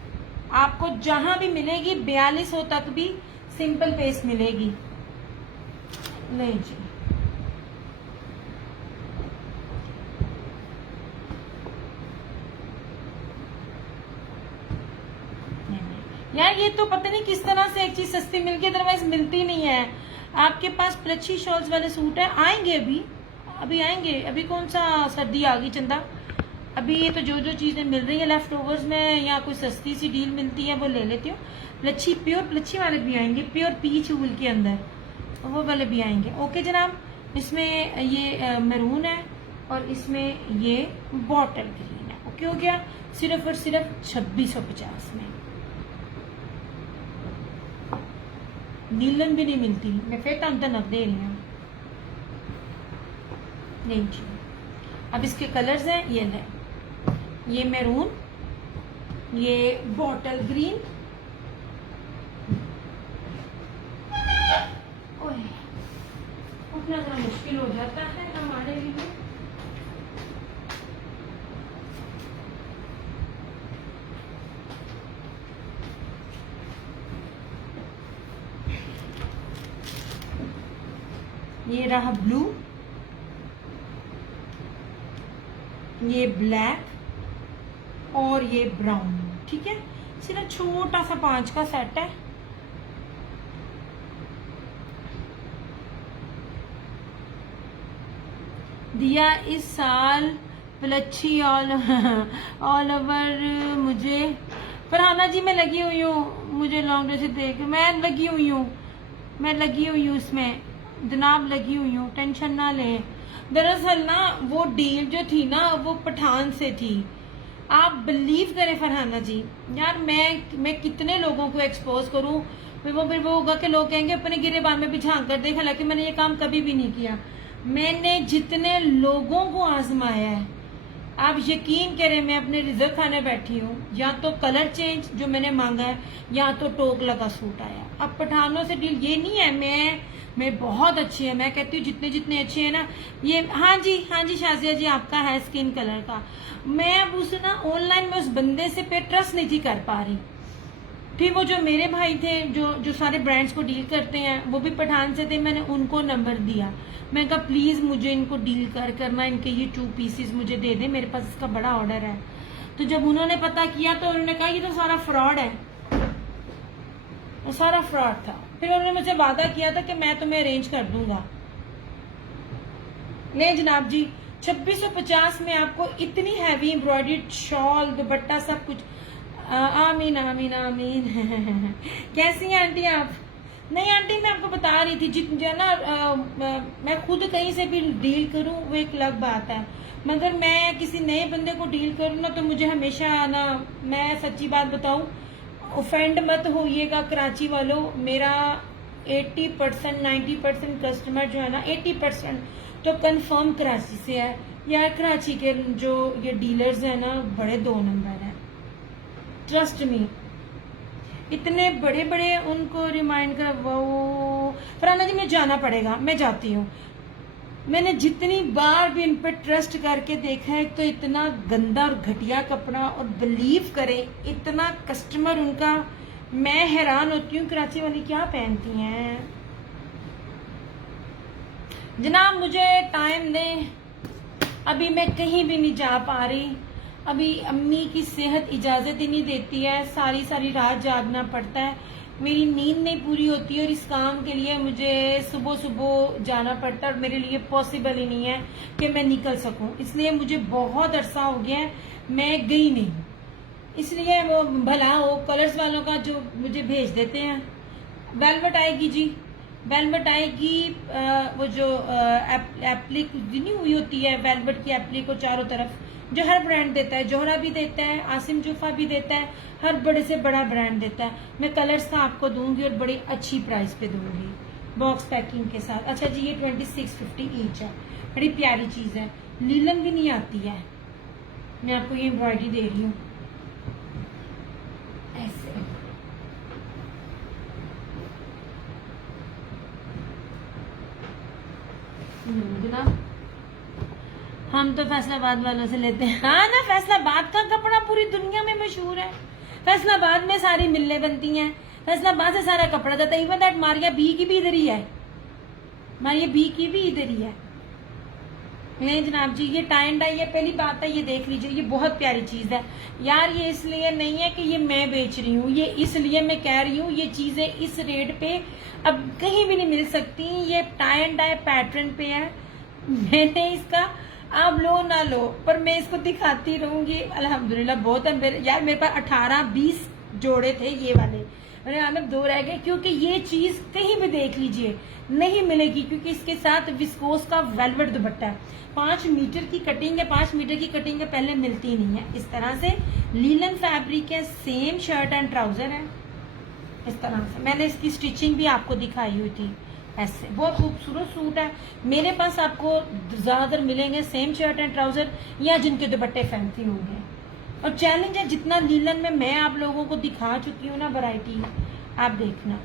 आपको जहां भी मिलेगी 4200 तक भी सिंपल पेस मिलेगी। नहीं जी, यार ये तो पता नहीं किस तरह से एक चीज सस्ती मिलती है, अदरवाइज मिलती नहीं है। आपके पास प्लच्छी शॉल्स वाले सूट है, आएंगे अभी आएंगे। अभी कौन सा सर्दी आ गई चंदा, अभी ये तो जो चीजें मिल रही है लेफ्ट ओवर्स में या कोई सस्ती सी डील मिलती है वो ले लेती हूँ। प्लच्छी प्योर प्लच्छी वाले भी आएंगे, प्योर पीच वूल के अंदर, वो वाले भी आएंगे। ओके जनाब, इसमें ये मैरून है और इसमें ये बॉटल ग्रीन है। ओके हो गया, सिर्फ और सिर्फ 2650 में। नीलन भी नहीं मिलती, मैं फिर तक दे रही हूँ। नहीं जी, अब इसके कलर्स हैं, ये ले, ये मैरून, ये बॉटल ग्रीन, उठना जरा मुश्किल हो जाता है हमारे लिए। ये रहा ब्लू, ये ब्लैक और ये ब्राउन। ठीक है, सिर्फ छोटा सा 5 का सेट है। दिया इस साल प्लच्छी ऑल ओवर मुझे। फरहाना जी मैं लगी हुई हूँ, मुझे लॉन्ग ड्रेस देख, मैं लगी हुई हूँ इसमें जनाब, लगी हुई हूँ, टेंशन ना ले। दरअसल ना वो डील जो थी ना वो पठान से थी, आप बिलीव करें फरहाना जी। यार मैं कितने लोगों को एक्सपोज करूं, फिर वो होगा कि लोग कहेंगे अपने गिरेबान में भी झांक कर देख, हालांकि मैंने ये काम कभी भी नहीं किया। मैंने जितने लोगों को आजमाया है, आप यकीन करें, मैं अपने रिजल्ट खाने बैठी हूँ, या तो कलर चेंज जो मैंने मांगा है या तो टोक लगा सूट आया। अब पठानों से डील ये नहीं है, मैं बहुत अच्छी है, मैं कहती हूँ जितने अच्छे हैं ना ये। हाँ जी शाजिया जी, आपका है स्किन कलर का। मैं अब उस ना ऑनलाइन में उस बंदे से पे ट्रस्ट नहीं थी कर पा रही। फिर वो जो मेरे भाई थे जो सारे ब्रांड्स को डील करते हैं, वो भी पठान से थे, मैंने उनको नंबर दिया। मैं कहा प्लीज मुझे इनको डील करना, इनके ये 2 पीसेस मुझे दे दे, मेरे पास इसका बड़ा ऑर्डर है। तो जब उन्होंने पता किया तो उन्होंने कहा ये तो सारा फ्रॉड है, वो सारा फ्रॉड था। फिर उन्होंने मुझे वादा किया था कि मैं तुम्हें अरेंज कर दूंगा। नहीं जनाब जी, 2650 में आपको इतनी हैवी एम्ब्रॉयडर्ड शॉल, दुपट्टा, सब कुछ। आमीन आमीन आमीन। कैसी हैं आंटी आप? नहीं आंटी, मैं आपको बता रही थी जो ना मैं खुद कहीं से भी डील करूं वो एक अलग बात है, मगर मैं किसी नए बंदे को डील करूं ना तो मुझे हमेशा ना, मैं सच्ची बात बताऊं, ऑफेंड मत होइएगा कराची वालों, मेरा 80% 90% कस्टमर जो है ना, 80% तो कंफर्म कराची से है। यार कराची के जो ये डीलर्स हैं ना, बड़े 2 नंबर हैं, ट्रस्ट मी। इतने बड़े बड़े उनको रिमाइंड कर, वो फरहाना जी मुझे जाना पड़ेगा, मैं जाती हूँ। मैंने जितनी बार भी इन पर ट्रस्ट करके देखा है, तो इतना गंदा और घटिया कपड़ा, और बिलीव करें इतना कस्टमर उनका मैं हैरान होती हूँ कराची वाली क्या पहनती हैं। जनाब मुझे टाइम दें, अभी मैं कहीं भी नहीं जा पा रही। अभी अम्मी की सेहत इजाजत ही नहीं देती है, सारी सारी रात जागना पड़ता है, मेरी नींद नहीं पूरी होती और इस काम के लिए मुझे सुबह सुबह जाना पड़ता है और मेरे लिए पॉसिबल ही नहीं है कि मैं निकल सकूं। इसलिए मुझे बहुत अरसा हो गया है मैं गई नहीं। इसलिए वो भला हो कलर्स वालों का जो मुझे भेज देते हैं। वेलवेट आएगी जी, वेलवेट आएगी। वो जो एप्लिक नहीं हुई होती है वेलवेट की एप्लिक को चारों तरफ, जो हर ब्रांड देता है, जोहरा भी देता है, आसिम जूफा भी देता है, हर बड़े से बड़ा ब्रांड देता है। मैं कलर्स का आपको दूंगी और बड़ी अच्छी प्राइस पे दूंगी, बॉक्स पैकिंग के साथ। अच्छा जी ये 2650 ईच है, बड़ी प्यारी चीज है, लीलन भी नहीं आती है। मैं आपको ये एम्ब्रॉयडरी दे रही हूँ ऐसे। जनाब हम तो फैसलाबाद वालों से लेते हैं। हाँ ना, फैसलाबाद का कपड़ा पूरी दुनिया में मशहूर है। फैसलाबाद में सारी मिलें बनती हैं, फैसलाबाद से सारा कपड़ा जाता है। इवन दैट मारिया बी की भी इधर ही है, मारिया बी की भी इधर ही है। नहीं जनाब जी ये टाई एंड डाई है, पहली बात है ये देख लीजिए, ये बहुत प्यारी चीज है यार। ये इसलिए नहीं है कि ये मैं बेच रही हूँ, ये इसलिए मैं कह रही हूँ ये चीजें इस रेट पे अब कहीं भी नहीं मिल सकती। ये टाई एंड डाई पैटर्न पे है, मैंने इसका आप लो ना लो पर मैं इसको दिखाती रहूंगी। अल्हम्दुलिल्लाह बहुत है मेरे यार, मेरे पास 18-20 जोड़े थे ये वाले, मेरे आने 2 रह गए क्योंकि ये चीज कहीं भी देख लीजिए नहीं मिलेगी, क्योंकि इसके साथ विस्कोस का वेलवेट दुपट्टा है। 5 मीटर की कटिंग है, 5 मीटर की कटिंग है, पहले मिलती नहीं है। इस तरह से लीलन फैब्रिक है, सेम शर्ट एंड ट्राउजर है। इस तरह से मैंने इसकी स्टिचिंग भी आपको दिखाई हुई थी। ऐसे बहुत खूबसूरत सूट है। मेरे पास आपको ज्यादातर मिलेंगे सेम शर्ट एंड ट्राउजर या जिनके दुपट्टे फैंसी होंगे। और चैलेंज है जितना लीलन में मैं आप लोगों को दिखा चुकी हूँ ना वैरायटी, आप देखना।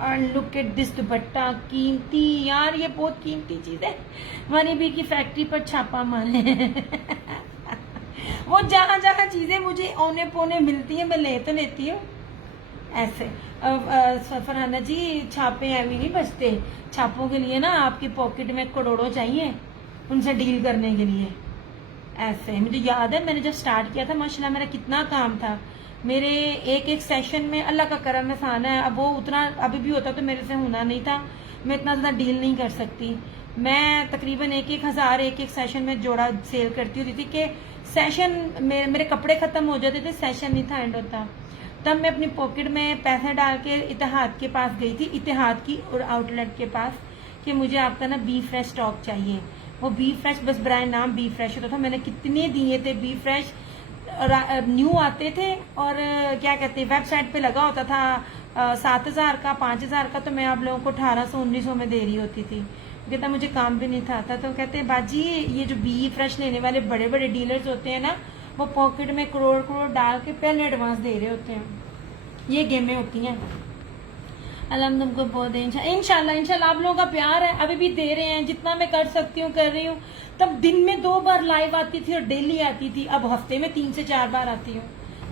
और लुक एट दिस दुपट्टा, कीमती यार, ये बहुत कीमती चीज है। मनी बी की फैक्ट्री पर छापा मारे वो जहां जहां चीजें मुझे औने पौने मिलती है मैं ले तो लेती हूँ। ऐसे फरहाना जी छापे ऐवी नहीं बचते, छापों के लिए ना आपकी पॉकेट में करोड़ों चाहिए उनसे डील करने के लिए। ऐसे मुझे याद है मैंने जब स्टार्ट किया था माशाल्लाह मेरा कितना काम था। मेरे एक सेशन में अल्लाह का करम एहसान है, अब वो उतना अभी भी होता तो मेरे से होना नहीं था, मैं इतना ज्यादा डील नहीं कर सकती। मैं तकरीबन 1,000 एक सेशन में जोड़ा सेल करती होती थी कि सेशन मेरे कपड़े खत्म हो जाते थे, सेशन नहीं था एंड होता। तब मैं अपनी पॉकेट में पैसे डाल के इतिहाद के पास गई थी, इतिहाद की और आउटलेट के पास, कि मुझे आपका ना बी फ्रेश स्टॉक चाहिए। वो बी फ्रेश बस ब्रांड नाम बी फ्रेश होता था, मैंने कितने दिए थे बी फ्रेश, न्यू आते थे और क्या कहते हैं वेबसाइट पे लगा होता था 7,000 का 5,000 का, तो मैं आप लोगों को 1,800-1,900 में दे रही होती थी। कहता मुझे काम भी नहीं था आता, तो कहते हैं बाजी ये जो बी फ्रेश लेने वाले बड़े बड़े डीलर्स होते हैं ना, वो पॉकेट में करोड़ करोड़ डाल के पहले एडवांस दे रहे होते हैं। ये गेमें होती हैं। अल्लाह तुमको बहुत इंशाल्लाह आप लोगों का प्यार है, अभी भी दे रहे हैं, जितना मैं कर सकती हूँ कर रही हूँ। तब दिन में 2 बार लाइव आती थी और डेली आती थी, अब हफ्ते में 3 से 4 बार आती हूँ।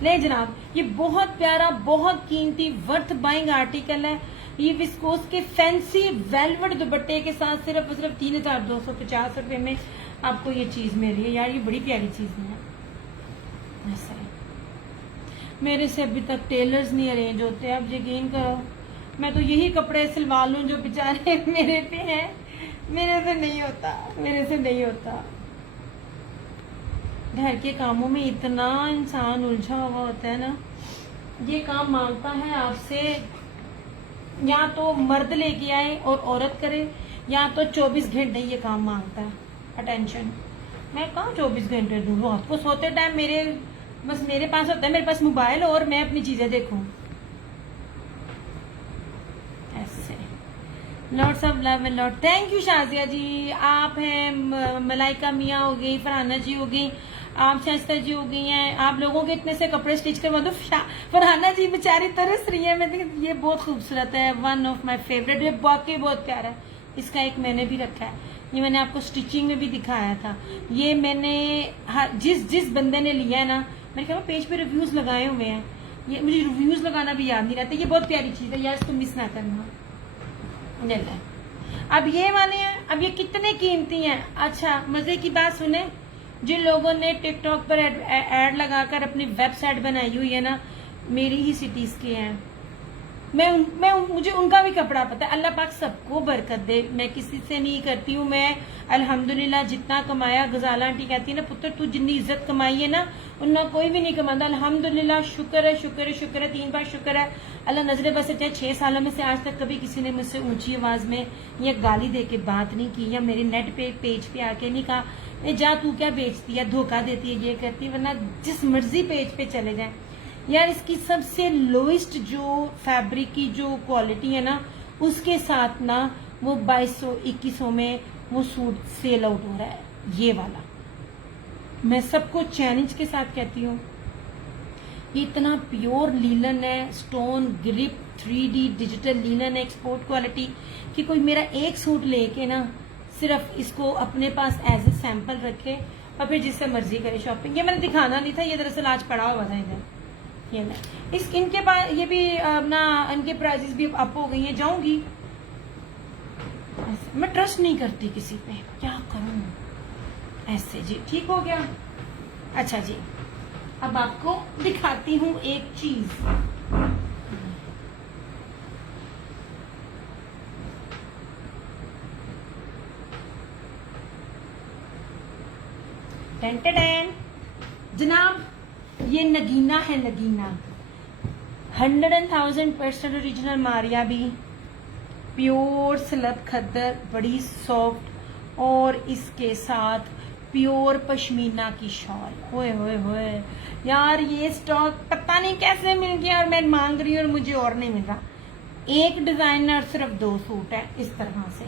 नहीं जनाब ये बहुत प्यारा बहुत कीमती वर्थ बाइंग आर्टिकल है। ये विस्कोस के फैंसी वेलवेट दुपट्टे के साथ सिर्फ और सिर्फ 3,250 रुपए में आपको ये चीज मिल रही है। यार ये बड़ी प्यारी चीज है। ऐसा है, मेरे से अभी तक टेलर्स नहीं अरेंज होते, अब यकीन करो मैं तो यही कपड़े सिलवा लूं जो बेचारे मेरे पे हैं, मेरे से नहीं होता, मेरे से नहीं होता। घर के कामों में इतना इंसान उलझा हुआ होता है ना, ये काम मांगता है आपसे या तो मर्द लेके आए और औरत करे, या तो 24 घंटे ये काम मांगता है अटेंशन। मैं कहाँ 24 घंटे दूँ, रात को सोते टाइम मेरे पास होता है, मेरे पास मोबाइल और मैं अपनी चीजें देखूं। ऐसे lots of love and lot. Thank you Shazia ji, आप हैं, मलाइका मियाँ हो गई, फरहाना जी हो गई, आप शास्ता जी हो गई हैं। आप लोगों के इतने से कपड़े स्टिच करवा दो। फरहाना जी बेचारी तरस रही है। मैं ये बहुत खूबसूरत है, वन ऑफ माई फेवरेट, ये वाकई बहुत प्यारा है। इसका एक मैंने भी रखा है, ये मैंने आपको स्टिचिंग में भी दिखाया था। ये मैंने जिस बंदे ने लिया है ना, मैंने कहा पेज पे रिव्यूज लगाए हुए हैं, ये मुझे रिव्यूज लगाना भी याद नहीं रहता। ये बहुत प्यारी चीज है यार, इसको मिस ना करना। ले ले। अब ये वाले हैं, अब ये कितने कीमती हैं। अच्छा मजे की बात सुने, जिन लोगों ने टिकटॉक पर एड लगाकर अपनी वेबसाइट बनाई हुई है ना, मेरी ही सिटीज के हैं। मुझे उनका भी कपड़ा पता है। अल्लाह पाक सबको बरकत दे, मैं किसी से नहीं करती हूँ। मैं अल्हम्दुलिल्लाह जितना कमाया, गजाला आंटी कहती है ना, पुत्र तू जितनी इज्जत कमाई है ना, उतना कोई भी नहीं कमाता। अल्हम्दुलिल्लाह, शुक्र है शुक्र है शुक्र है, 3 बार शुक्र है। अल्लाह नजरे बस चाहे 6 सालों में से आज तक कभी किसी ने मुझसे ऊंची आवाज में या गाली दे के बात नहीं की, या मेरे नेट पे पेज पे आके नहीं कहा जा तू क्या बेचती है, धोखा देती है, ये करती है। वरना जिस मर्जी पेज पे चले जाए यार, इसकी सबसे लोएस्ट जो फैब्रिक की जो क्वालिटी है ना, उसके साथ ना वो 2200-2100 में वो सूट सेल आउट हो रहा है। ये वाला मैं सबको चैलेंज के साथ कहती हूँ, ये इतना प्योर लीलन है, stone grip 3D digital linen है, एक्सपोर्ट क्वालिटी, कि कोई मेरा एक सूट लेके ना सिर्फ इसको अपने पास एज ए सैंपल रखे और फिर जिससे मर्जी करे शॉपिंग। ये मैंने दिखाना नहीं था, ये दरअसल आज पड़ा हुआ था इधर। ये ना इस इनके पास ये भी अपना इनके प्राइसेस भी अप हो गई हैं। जाऊंगी, मैं ट्रस्ट नहीं करती किसी पे, क्या करूं ऐसे। जी ठीक हो गया। अच्छा जी, अब आपको दिखाती हूँ एक चीज। टेंटेडैन जनाब, ये नगीना है, नगीना 100,000% ओरिजिनल मारिया भी, प्योर स्लब खद्दर, बड़ी सॉफ्ट, और इसके साथ प्योर पश्मीना की शॉल। ओए होए होए यार, ये स्टॉक पता नहीं कैसे मिल गया और मैं मांग रही हूँ और मुझे और नहीं मिल रहा। एक डिजाइनर सिर्फ 2 सूट है इस तरह से।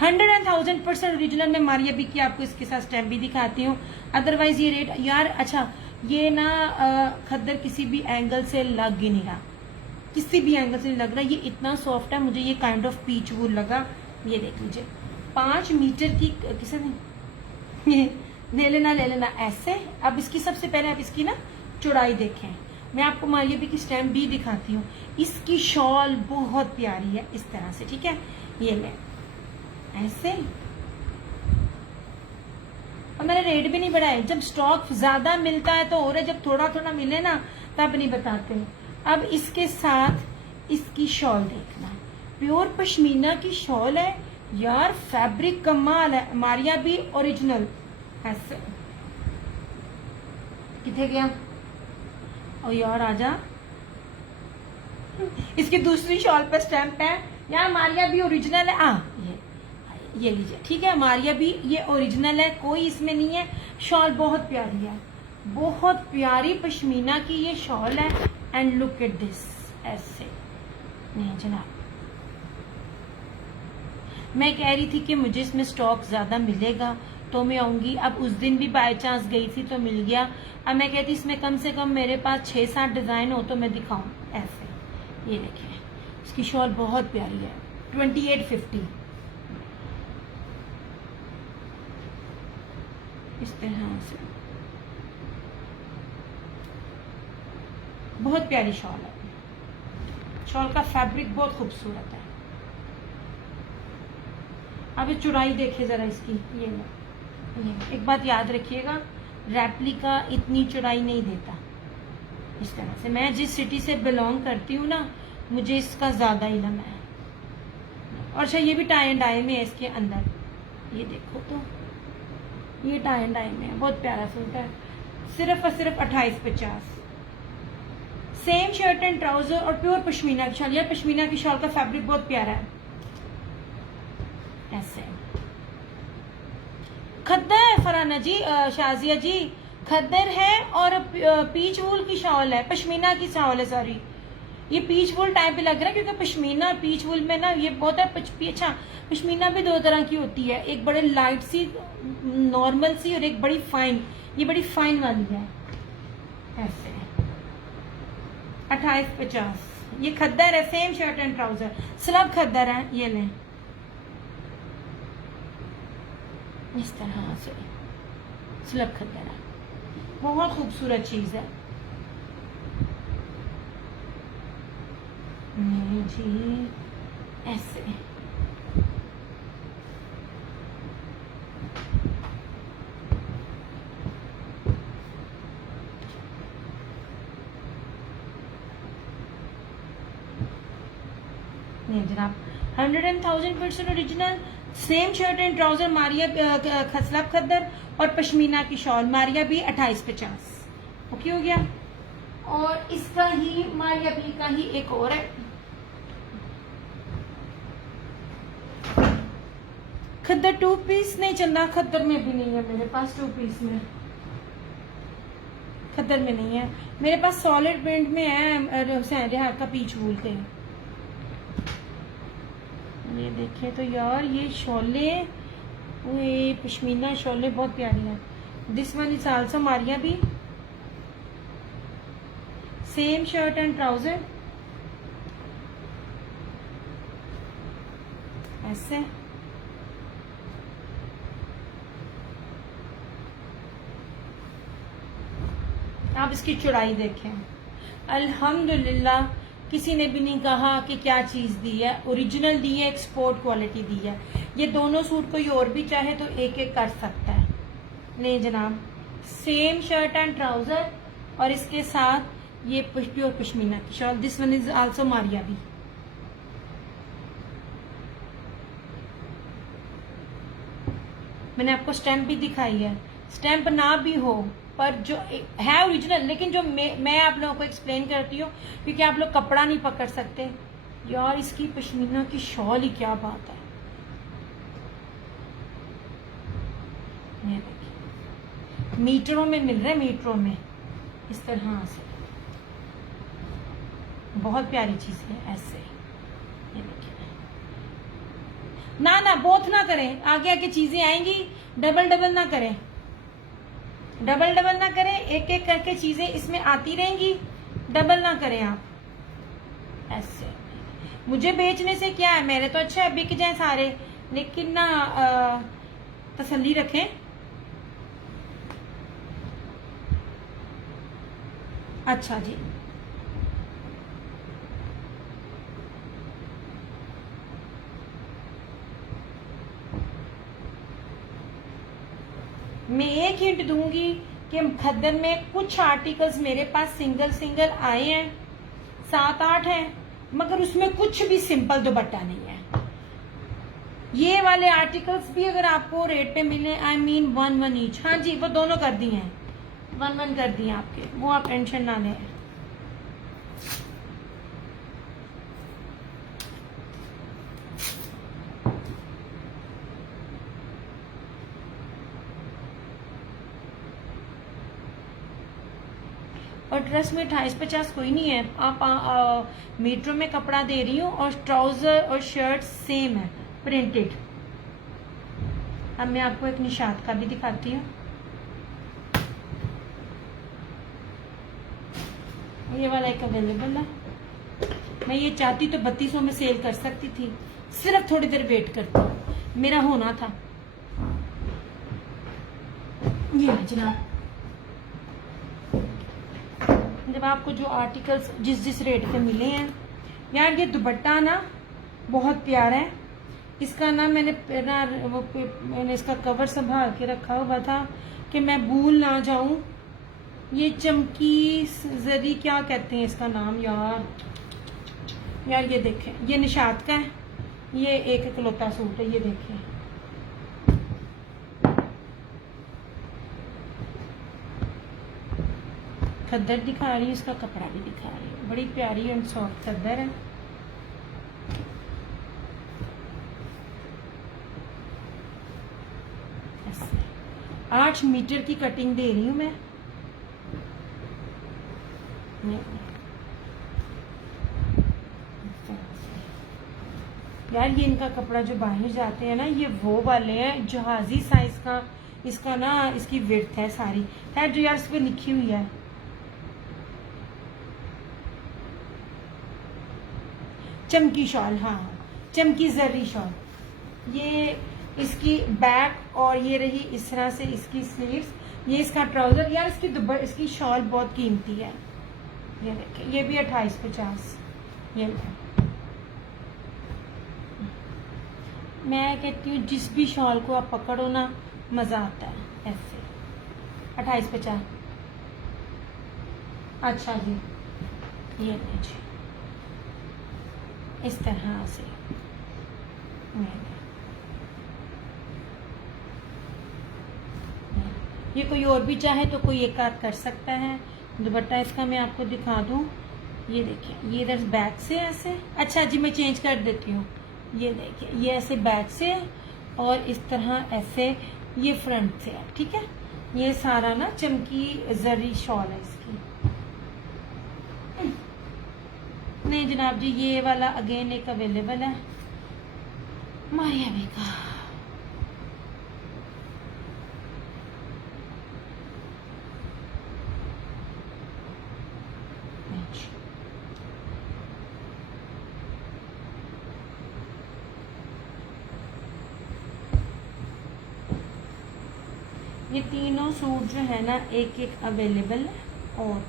100,000% ओरिजिनल में मारिया भी की आपको इसके साथ स्टैम्प भी दिखाती हूँ। अदरवाइज ये रेट यार, अच्छा ये ना खद्दर किसी भी एंगल से लग ही नहीं रहा, किसी भी एंगल से नहीं लग रहा। ये इतना सॉफ्ट है, मुझे ये काइंड ऑफ पीच वूल लगा। ये देख लीजिए, 5 मीटर की किसे नहीं ले लेना ऐसे। अब इसकी सबसे पहले आप इसकी ना चौड़ाई देखें, मैं आपको मारिया भी की स्टैम्प भी दिखाती हूँ। इसकी शॉल बहुत प्यारी है इस तरह से, ठीक है। ये ले ऐसे, और मैंने रेट भी नहीं बढ़ाए। जब स्टॉक ज्यादा मिलता है तो हो रहा है, जब थोड़ा थोड़ा मिले ना तब नहीं बताते। अब इसके साथ इसकी शॉल देखना, प्योर पश्मीना की शॉल है यार, फैब्रिक कमाल है। मारिया भी ओरिजिनल ऐसे। किथे गया और यार आजा, इसकी दूसरी शॉल पर स्टैम्प है यार, मारिया भी ओरिजिनल है। ये लीजिए, ठीक है, मारिया भी ये ओरिजिनल है, कोई इसमें नहीं है। शॉल बहुत प्यारी है, बहुत प्यारी पश्मीना की ये शॉल है। एंड लुक एट दिस, ऐसे नहीं जनाब। मैं कह रही थी कि मुझे इसमें स्टॉक ज्यादा मिलेगा तो मैं आऊंगी। अब उस दिन भी बाय चांस गई थी तो मिल गया। अब मैं कहती इसमें कम से कम मेरे पास 6-7 डिजाइन हो तो मैं दिखाऊं ऐसे। ये देखिए, इसकी शॉल बहुत प्यारी है, 2850 इस तरह से, बहुत प्यारी शॉल है। शॉल का फैब्रिक बहुत खूबसूरत है। अब ये चौड़ाई देखिए जरा इसकी। ये एक बात याद रखिएगा, रेप्लिका इतनी चौड़ाई नहीं देता इस तरह से। मैं जिस सिटी से बिलोंग करती हूँ ना, मुझे इसका ज्यादा इल्म है। और अच्छा, ये भी टाई एंड डाई में है इसके अंदर। ये देखो तो, ये टाई एंड डाई में है, बहुत प्यारा सूट है। सिर्फ और सिर्फ 2850। सेम शर्ट एंड ट्राउजर और प्योर पश्मीना की शॉल। यार पश्मीना की शॉल का फैब्रिक बहुत प्यारा है। ऐसे खद्दर है फराना जी, शाजिया जी, खद्दर है और पीच वूल की शॉल है, पश्मीना की शॉल है। सॉरी, ये पीच वूल टाइप भी लग रहा है क्योंकि पश्मीना और पीच वूल में ना ये बहुत है। अच्छा, पश्मीना भी 2 तरह की होती है, एक बड़े लाइट सी नॉर्मल सी और एक बड़ी फाइन। ये बड़ी फाइन वाली है ऐसे। 2850। ये खद्दर है, same shirt and trouser, slub khaddar है। ये लें इस तरह से, स्लब खद्दर है, बहुत खूबसूरत चीज है। नहीं जी, ऐसे नहीं जनाब, 100,000% original. Same shirt and trouser Maria खसला खद्दर और पश्मीना की शॉल मारिया भी 2850। ओके हो गया। और इसका ही मारिया बी का ही एक और है, खद्दर 2 पीस नहीं चलना, खद्दर में भी नहीं है मेरे पास 2 पीस में, खद्दर में नहीं है मेरे पास, सॉलिड प्रिंट में है, हुसैन रिहार का पीच वूल के। ये देखिए तो यार ये शॉले, ये पश्मीना शॉले बहुत प्यारी है। This one is also Maria भी, सेम शर्ट एंड ट्राउजर, ऐसे। आप इसकी चौड़ाई देखें, अल्हम्दुलिल्लाह किसी ने भी नहीं कहा कि क्या चीज दी है, ओरिजिनल दी है, एक्सपोर्ट क्वालिटी दी है। ये दोनों सूट कोई और भी चाहे तो एक एक कर सकता है। नहीं जनाब, सेम शर्ट एंड ट्राउजर और इसके साथ ये प्योर पश्मीना की shawl. This one is also Maria भी। मैंने आपको स्टैम्प भी दिखाई है, स्टैम्प ना भी हो पर जो है ओरिजिनल, लेकिन जो मैं आप लोगों को एक्सप्लेन करती हूँ क्योंकि आप लोग कपड़ा नहीं पकड़ सकते। यार इसकी पश्मीना की शॉल ही क्या बात है। ये देखिए मीटरों में मिल रहे हैं, मीटरों में इस तरह से, बहुत प्यारी चीज है ऐसे। ये देखिए, ना ना बोथ ना करें, आगे आगे चीजें आएंगी, डबल डबल ना करें, डबल डबल ना करें, एक एक करके चीजें इसमें आती रहेंगी, डबल ना करें आप ऐसे। मुझे बेचने से क्या है, मेरे तो अच्छा है बिक जाए सारे, लेकिन ना तसल्ली रखें। अच्छा जी, मैं एक हिंट दूंगी कि खद्दर में कुछ आर्टिकल्स मेरे पास सिंगल सिंगल आए हैं, 7-8 हैं, मगर उसमें कुछ भी सिंपल दुपट्टा नहीं है। ये वाले आर्टिकल्स भी अगर आपको रेट पे मिले, आई मीन 1-1 ईच, हाँ जी वो दोनों कर दिए हैं, 1-1 कर दिए आपके, वो आप टेंशन ना लें। और ड्रेस में 28-50 कोई नहीं है, आप मीटरों में कपड़ा दे रही हूँ और ट्राउजर और शर्ट सेम है प्रिंटेड। अब मैं आपको एक निशात का भी दिखाती हूँ, ये वाला एक अवेलेबल है। मैं ये चाहती तो 3200 में सेल कर सकती थी, सिर्फ थोड़ी देर वेट करती, मेरा होना था। ये है जनाब, जब आपको जो आर्टिकल्स जिस रेट पे मिले हैं। यार ये दुपट्टा ना बहुत प्यारा है, इसका ना मैंने इसका कवर संभाल के रखा हुआ था कि मैं भूल ना जाऊं। ये चमकी जरी, क्या कहते हैं इसका नाम यार ये देखें, ये निशात का है, ये एक इकलौता सूट है, ये देखें। खद्दर दिखा रही हूँ, इसका कपड़ा भी दिखा रही हूँ, बड़ी प्यारी एंड सॉफ्ट खद्दर है। ऐसे 8 मीटर की कटिंग दे रही हूँ मैं। यार ये इनका कपड़ा जो बाहर जाते हैं ना, ये वो वाले हैं जहाजी साइज का, इसका ना इसकी विड्थ है सारी है जो यार इस पे लिखी हुई है। चमकी शॉल, हाँ चमकी जरी शॉल, ये इसकी बैक और ये रही इस तरह से इसकी स्लीव्स, ये इसका ट्राउजर। यार इसकी शॉल बहुत कीमती है, ये देखिए, ये भी 28-50, ये मैं कहती हूँ जिस भी शॉल को आप पकड़ो ना मज़ा आता है ऐसे। 28-50। अच्छा जी, ये लीजिए इस तरह से। ये कोई और भी चाहे तो कोई एक आध कर सकता है। दुपट्टा इसका मैं आपको दिखा दूं, ये देखिए, ये इधर बैक से ऐसे। अच्छा जी, मैं चेंज कर देती हूँ। ये देखिए, ये ऐसे बैक से और इस तरह ऐसे ये फ्रंट से है। ठीक है, ये सारा ना चमकी जरी शॉल है इसकी। नहीं जनाब जी, ये वाला अगेन एक अवेलेबल है मारिया भी का। ये तीनों सूट जो है ना एक एक अवेलेबल है। और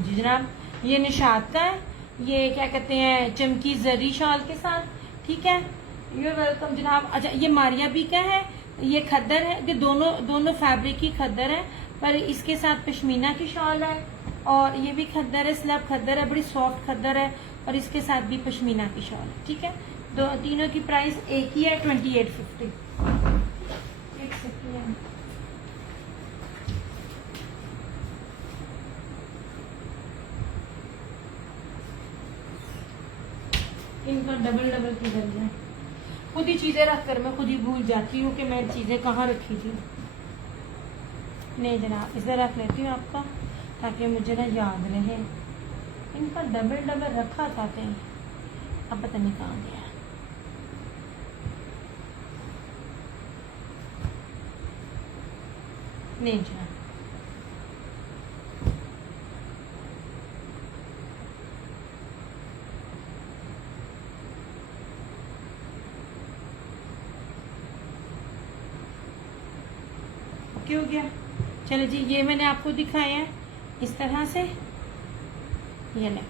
जी जनाब, ये निशात का है, ये क्या कहते हैं चमकी जरी शॉल के साथ। ठीक है, यू वेलकम जनाब। अच्छा, ये मारिया बी का है, ये खद्दर है, ये दोनों फैब्रिक की खद्दर है, पर इसके साथ पश्मीना की शॉल है। और ये भी खद्दर है, स्लब खद्दर है, बड़ी सॉफ्ट खद्दर है, और इसके साथ भी पश्मीना की शॉल है। ठीक है, तीनों की प्राइस एक ही है, 2850। एक सेकेंड, इनका डबल की जल है। खुद ही चीजें रख कर मैं खुद ही भूल जाती हूँ कि मैं चीजें कहाँ रखी थी। नहीं जनाब, इसे रख लेती हूँ आपका, ताकि मुझे ना याद रहे। इनका डबल रखा था कहीं, अब पता नहीं कहाँ गया। नहीं जनाब, हो गया। चलो जी, ये मैंने आपको दिखाया है इस तरह से। ये ले,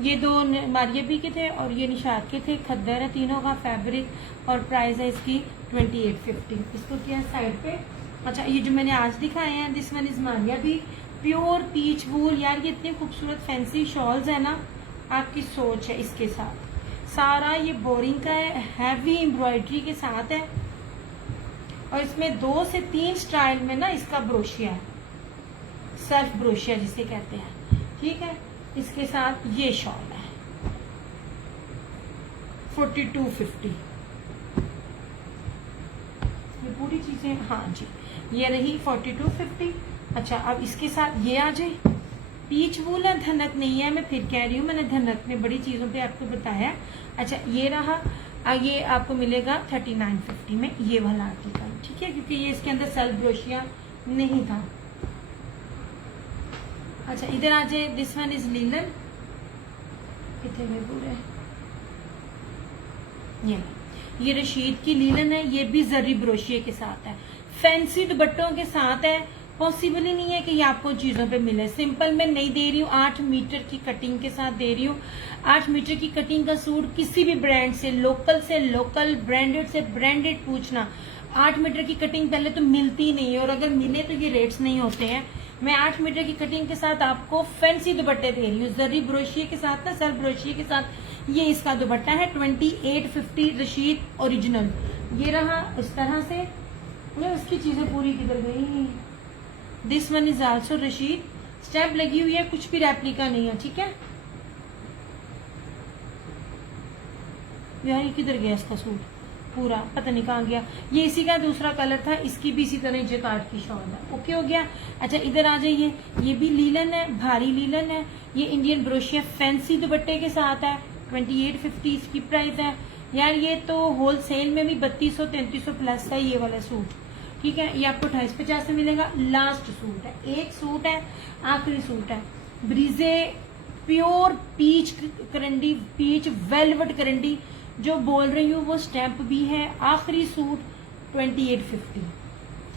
ये दो मारिया बी के थे और ये निशात के थे। खद्दर है तीनों का फैब्रिक और प्राइस है इसकी 2850। इसको किया साइड पे। अच्छा, ये जो मैंने आज दिखाए हैं, this one is Maria B, pure peach wool. यार ये इतने खूबसूरत फैंसी शॉल्स है ना, आपकी सोच है। इसके साथ सारा ये बोरिंग का है, हैवी एम्ब्रॉयडरी के साथ है, और इसमें 2 से 3 स्टाइल में ना इसका ब्रोशिया है, सर्फ ब्रोशिया जिसे कहते हैं। ठीक है, इसके साथ ये शॉल है 4250। ये पूरी चीजें, हाँ जी, ये रही 4250। अच्छा, अब इसके साथ ये आ जाए, पीच वूल है, धनक नहीं है। मैं फिर कह रही हूँ, मैंने धनक में बड़ी चीजों पे आपको बताया। अच्छा, ये रहा, ये आपको मिलेगा 3950 में, ये वाला आर्टिकल। ठीक है, क्योंकि ये इसके अंदर सेल्फ ब्रोशिया नहीं था। अच्छा, इधर आ जाए, दिस वन इज लीलन। कितने में पूरे, ये रशीद की लीलन है, ये भी जरी ब्रोशिया के साथ है, फैंसी दुपट्टों के साथ है। पॉसिबल ही नहीं है कि ये आपको चीजों पे मिले। सिंपल मैं नहीं दे रही हूँ, 8 मीटर की कटिंग के साथ दे रही हूँ। 8 मीटर की कटिंग का सूट किसी भी ब्रांड से लोकल, ब्रांडेड से ब्रांडेड पूछना, 8 मीटर की कटिंग पहले तो मिलती नहीं है, और अगर मिले तो ये रेट्स नहीं होते हैं। मैं 8 मीटर की कटिंग के साथ आपको फैंसी दुपट्टे दे रही हूँ, जरी ब्रोशिया के साथ ना, सेल्फ ब्रोशिया के साथ। ये इसका दुपट्टा है 2850 रशीद ओरिजिनल। ये रहा इस तरह से। उसकी चीजें पूरी किधर गई। This one is also Rashid, step लगी हुई है, कुछ भी रेप्लिका नहीं है। ठीक है यार, ये किधर गया इसका सूट पूरा, पता नहीं कहाँ गया। ये इसी का दूसरा कलर था, इसकी भी इसी तरह जैकार्ड की शॉल है। ओके हो गया। अच्छा, इधर आ जाइए, ये भी लीलन है, भारी लीलन है, ये इंडियन ब्रोशिया फैंसी दुपट्टे के साथ है, 2850 इसकी प्राइस है। यार ये तो होलसेल में भी 3200-3300 प्लस है ये वाला सूट। ठीक है, ये आपको 2850 से मिलेगा। लास्ट सूट है, एक सूट है, आखिरी सूट है, ब्रीजे प्योर पीच करंडी, पीच वेलवेट करंडी, जो बोल रही हूँ वो स्टैंप भी है। आखिरी सूट 2850,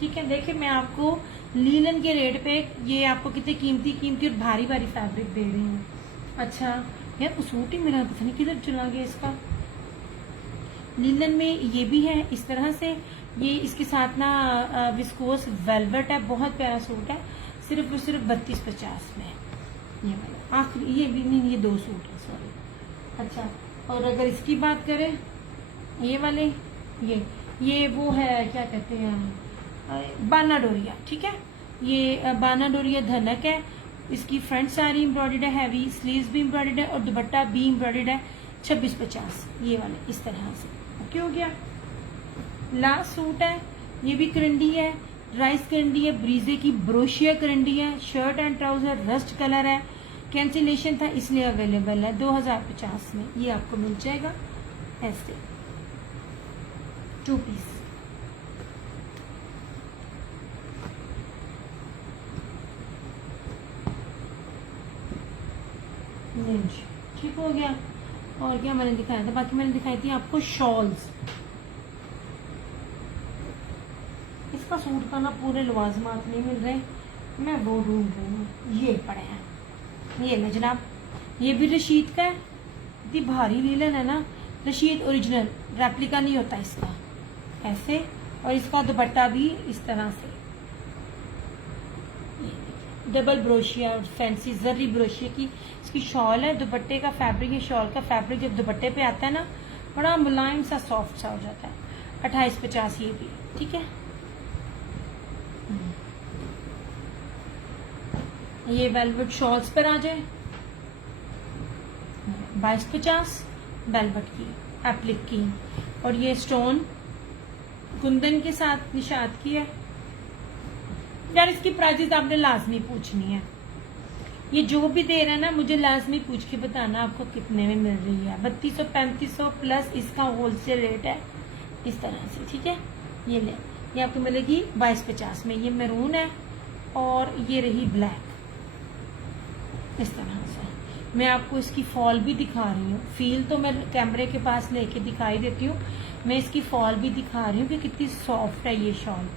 ठीक है। देखिए मैं आपको लीलन के रेट पे ये आपको कितने कीमती और भारी भारी फैब्रिक दे रही हूँ। अच्छा यार वो सूट ही मेरा पता नहीं किधर चला गया इसका। लीलन में ये भी है इस तरह से, ये इसके साथ ना विस्कोस वेलवेट है, बहुत प्यारा सूट है, सिर्फ और सिर्फ 3250 में। ये वाला आखिरी, ये भी नहीं, ये 2 सूट है, सॉरी। अच्छा और अगर इसकी बात करें ये वाले, ये वो है क्या कहते हैं, बाना डोरिया, ठीक है। ये बाना डोरिया धनक है, इसकी फ्रंट सारी एम्ब्रॉयडर्ड है, हैवी स्लीव्स भी एम्ब्रॉयडर्ड है और दुपट्टा भी एम्ब्रॉयडर्ड है। 2650 ये वाले इस तरह से। ओके हो गया। लास्ट सूट है, ये भी करंडी है, राइस करंडी है, ब्रीजे की ब्रोशिया करंडी है, shirt and trouser rust colour है, कैंसिलेशन था इसलिए अवेलेबल है 2050 में। ये आपको मिल जाएगा ऐसे 2 पीस। ठीक हो गया। और क्या मैंने दिखाया था, बाकी मैंने दिखाई थी आपको शॉल्स। इसका सूट का ना पूरे लवाजमात नहीं मिल रहे, मैं वो ढूंढ रही हूँ। ये पड़े हैं, ये ले जनाब, ये भी रशीद का है। इतनी भारी लीलन है ना, रशीद ओरिजिनल, रेप्लिका नहीं होता इसका, ऐसे। और इसका दुपट्टा भी इस तरह से डबल ब्रोशिया और फैंसी जर्री ब्रोशिया की इसकी शॉल है। दुपट्टे का फैब्रिक, ये शॉल का फैब्रिक जब दुपट्टे पे आता है ना बड़ा मुलायम सा सॉफ्ट सा हो जाता है। 2850 ये भी, ठीक है। ये वेलवेट शॉल्स पर आ जाए 2250 वेलवेट की एप्लिक की। और ये स्टोन कुंदन के साथ निशात की है। यार इसकी प्राइसेस आपने लाजमी पूछनी है, ये जो भी दे रहा है ना मुझे लाजमी पूछ के बताना आपको कितने में मिल रही है। 3200 3500 प्लस इसका होलसेल रेट है इस तरह से, ठीक है। ये ले, ये आपको मिलेगी 2250 में। ये मैरून है और ये रही ब्लैक इस तरह से। मैं आपको इसकी फॉल भी दिखा रही हूँ, फील तो मैं कैमरे के पास लेके दिखाई देती हूँ, मैं इसकी फॉल भी दिखा रही हूँ कि कितनी सॉफ्ट है ये शॉल।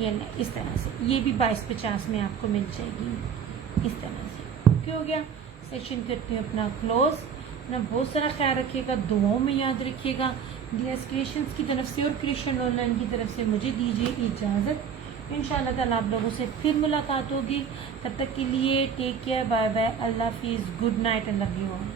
ये इस तरह से, ये भी 2250 में आपको मिल जाएगी इस तरह से। ओके हो गया। सेशन करती हूँ अपना क्लोज। अपना बहुत सारा ख्याल रखिएगा, दुआओं में याद रखिएगा। डीएस क्रिएशंस की तरफ से और क्रिएशन ऑनलाइन की तरफ से मुझे दीजिए इजाज़त। इंशाअल्लाह ताला आप लोगों से फिर मुलाकात होगी। तब तक के लिए टेक केयर, बाय बाय, अल्लाह हाफिज़, good night and love you all.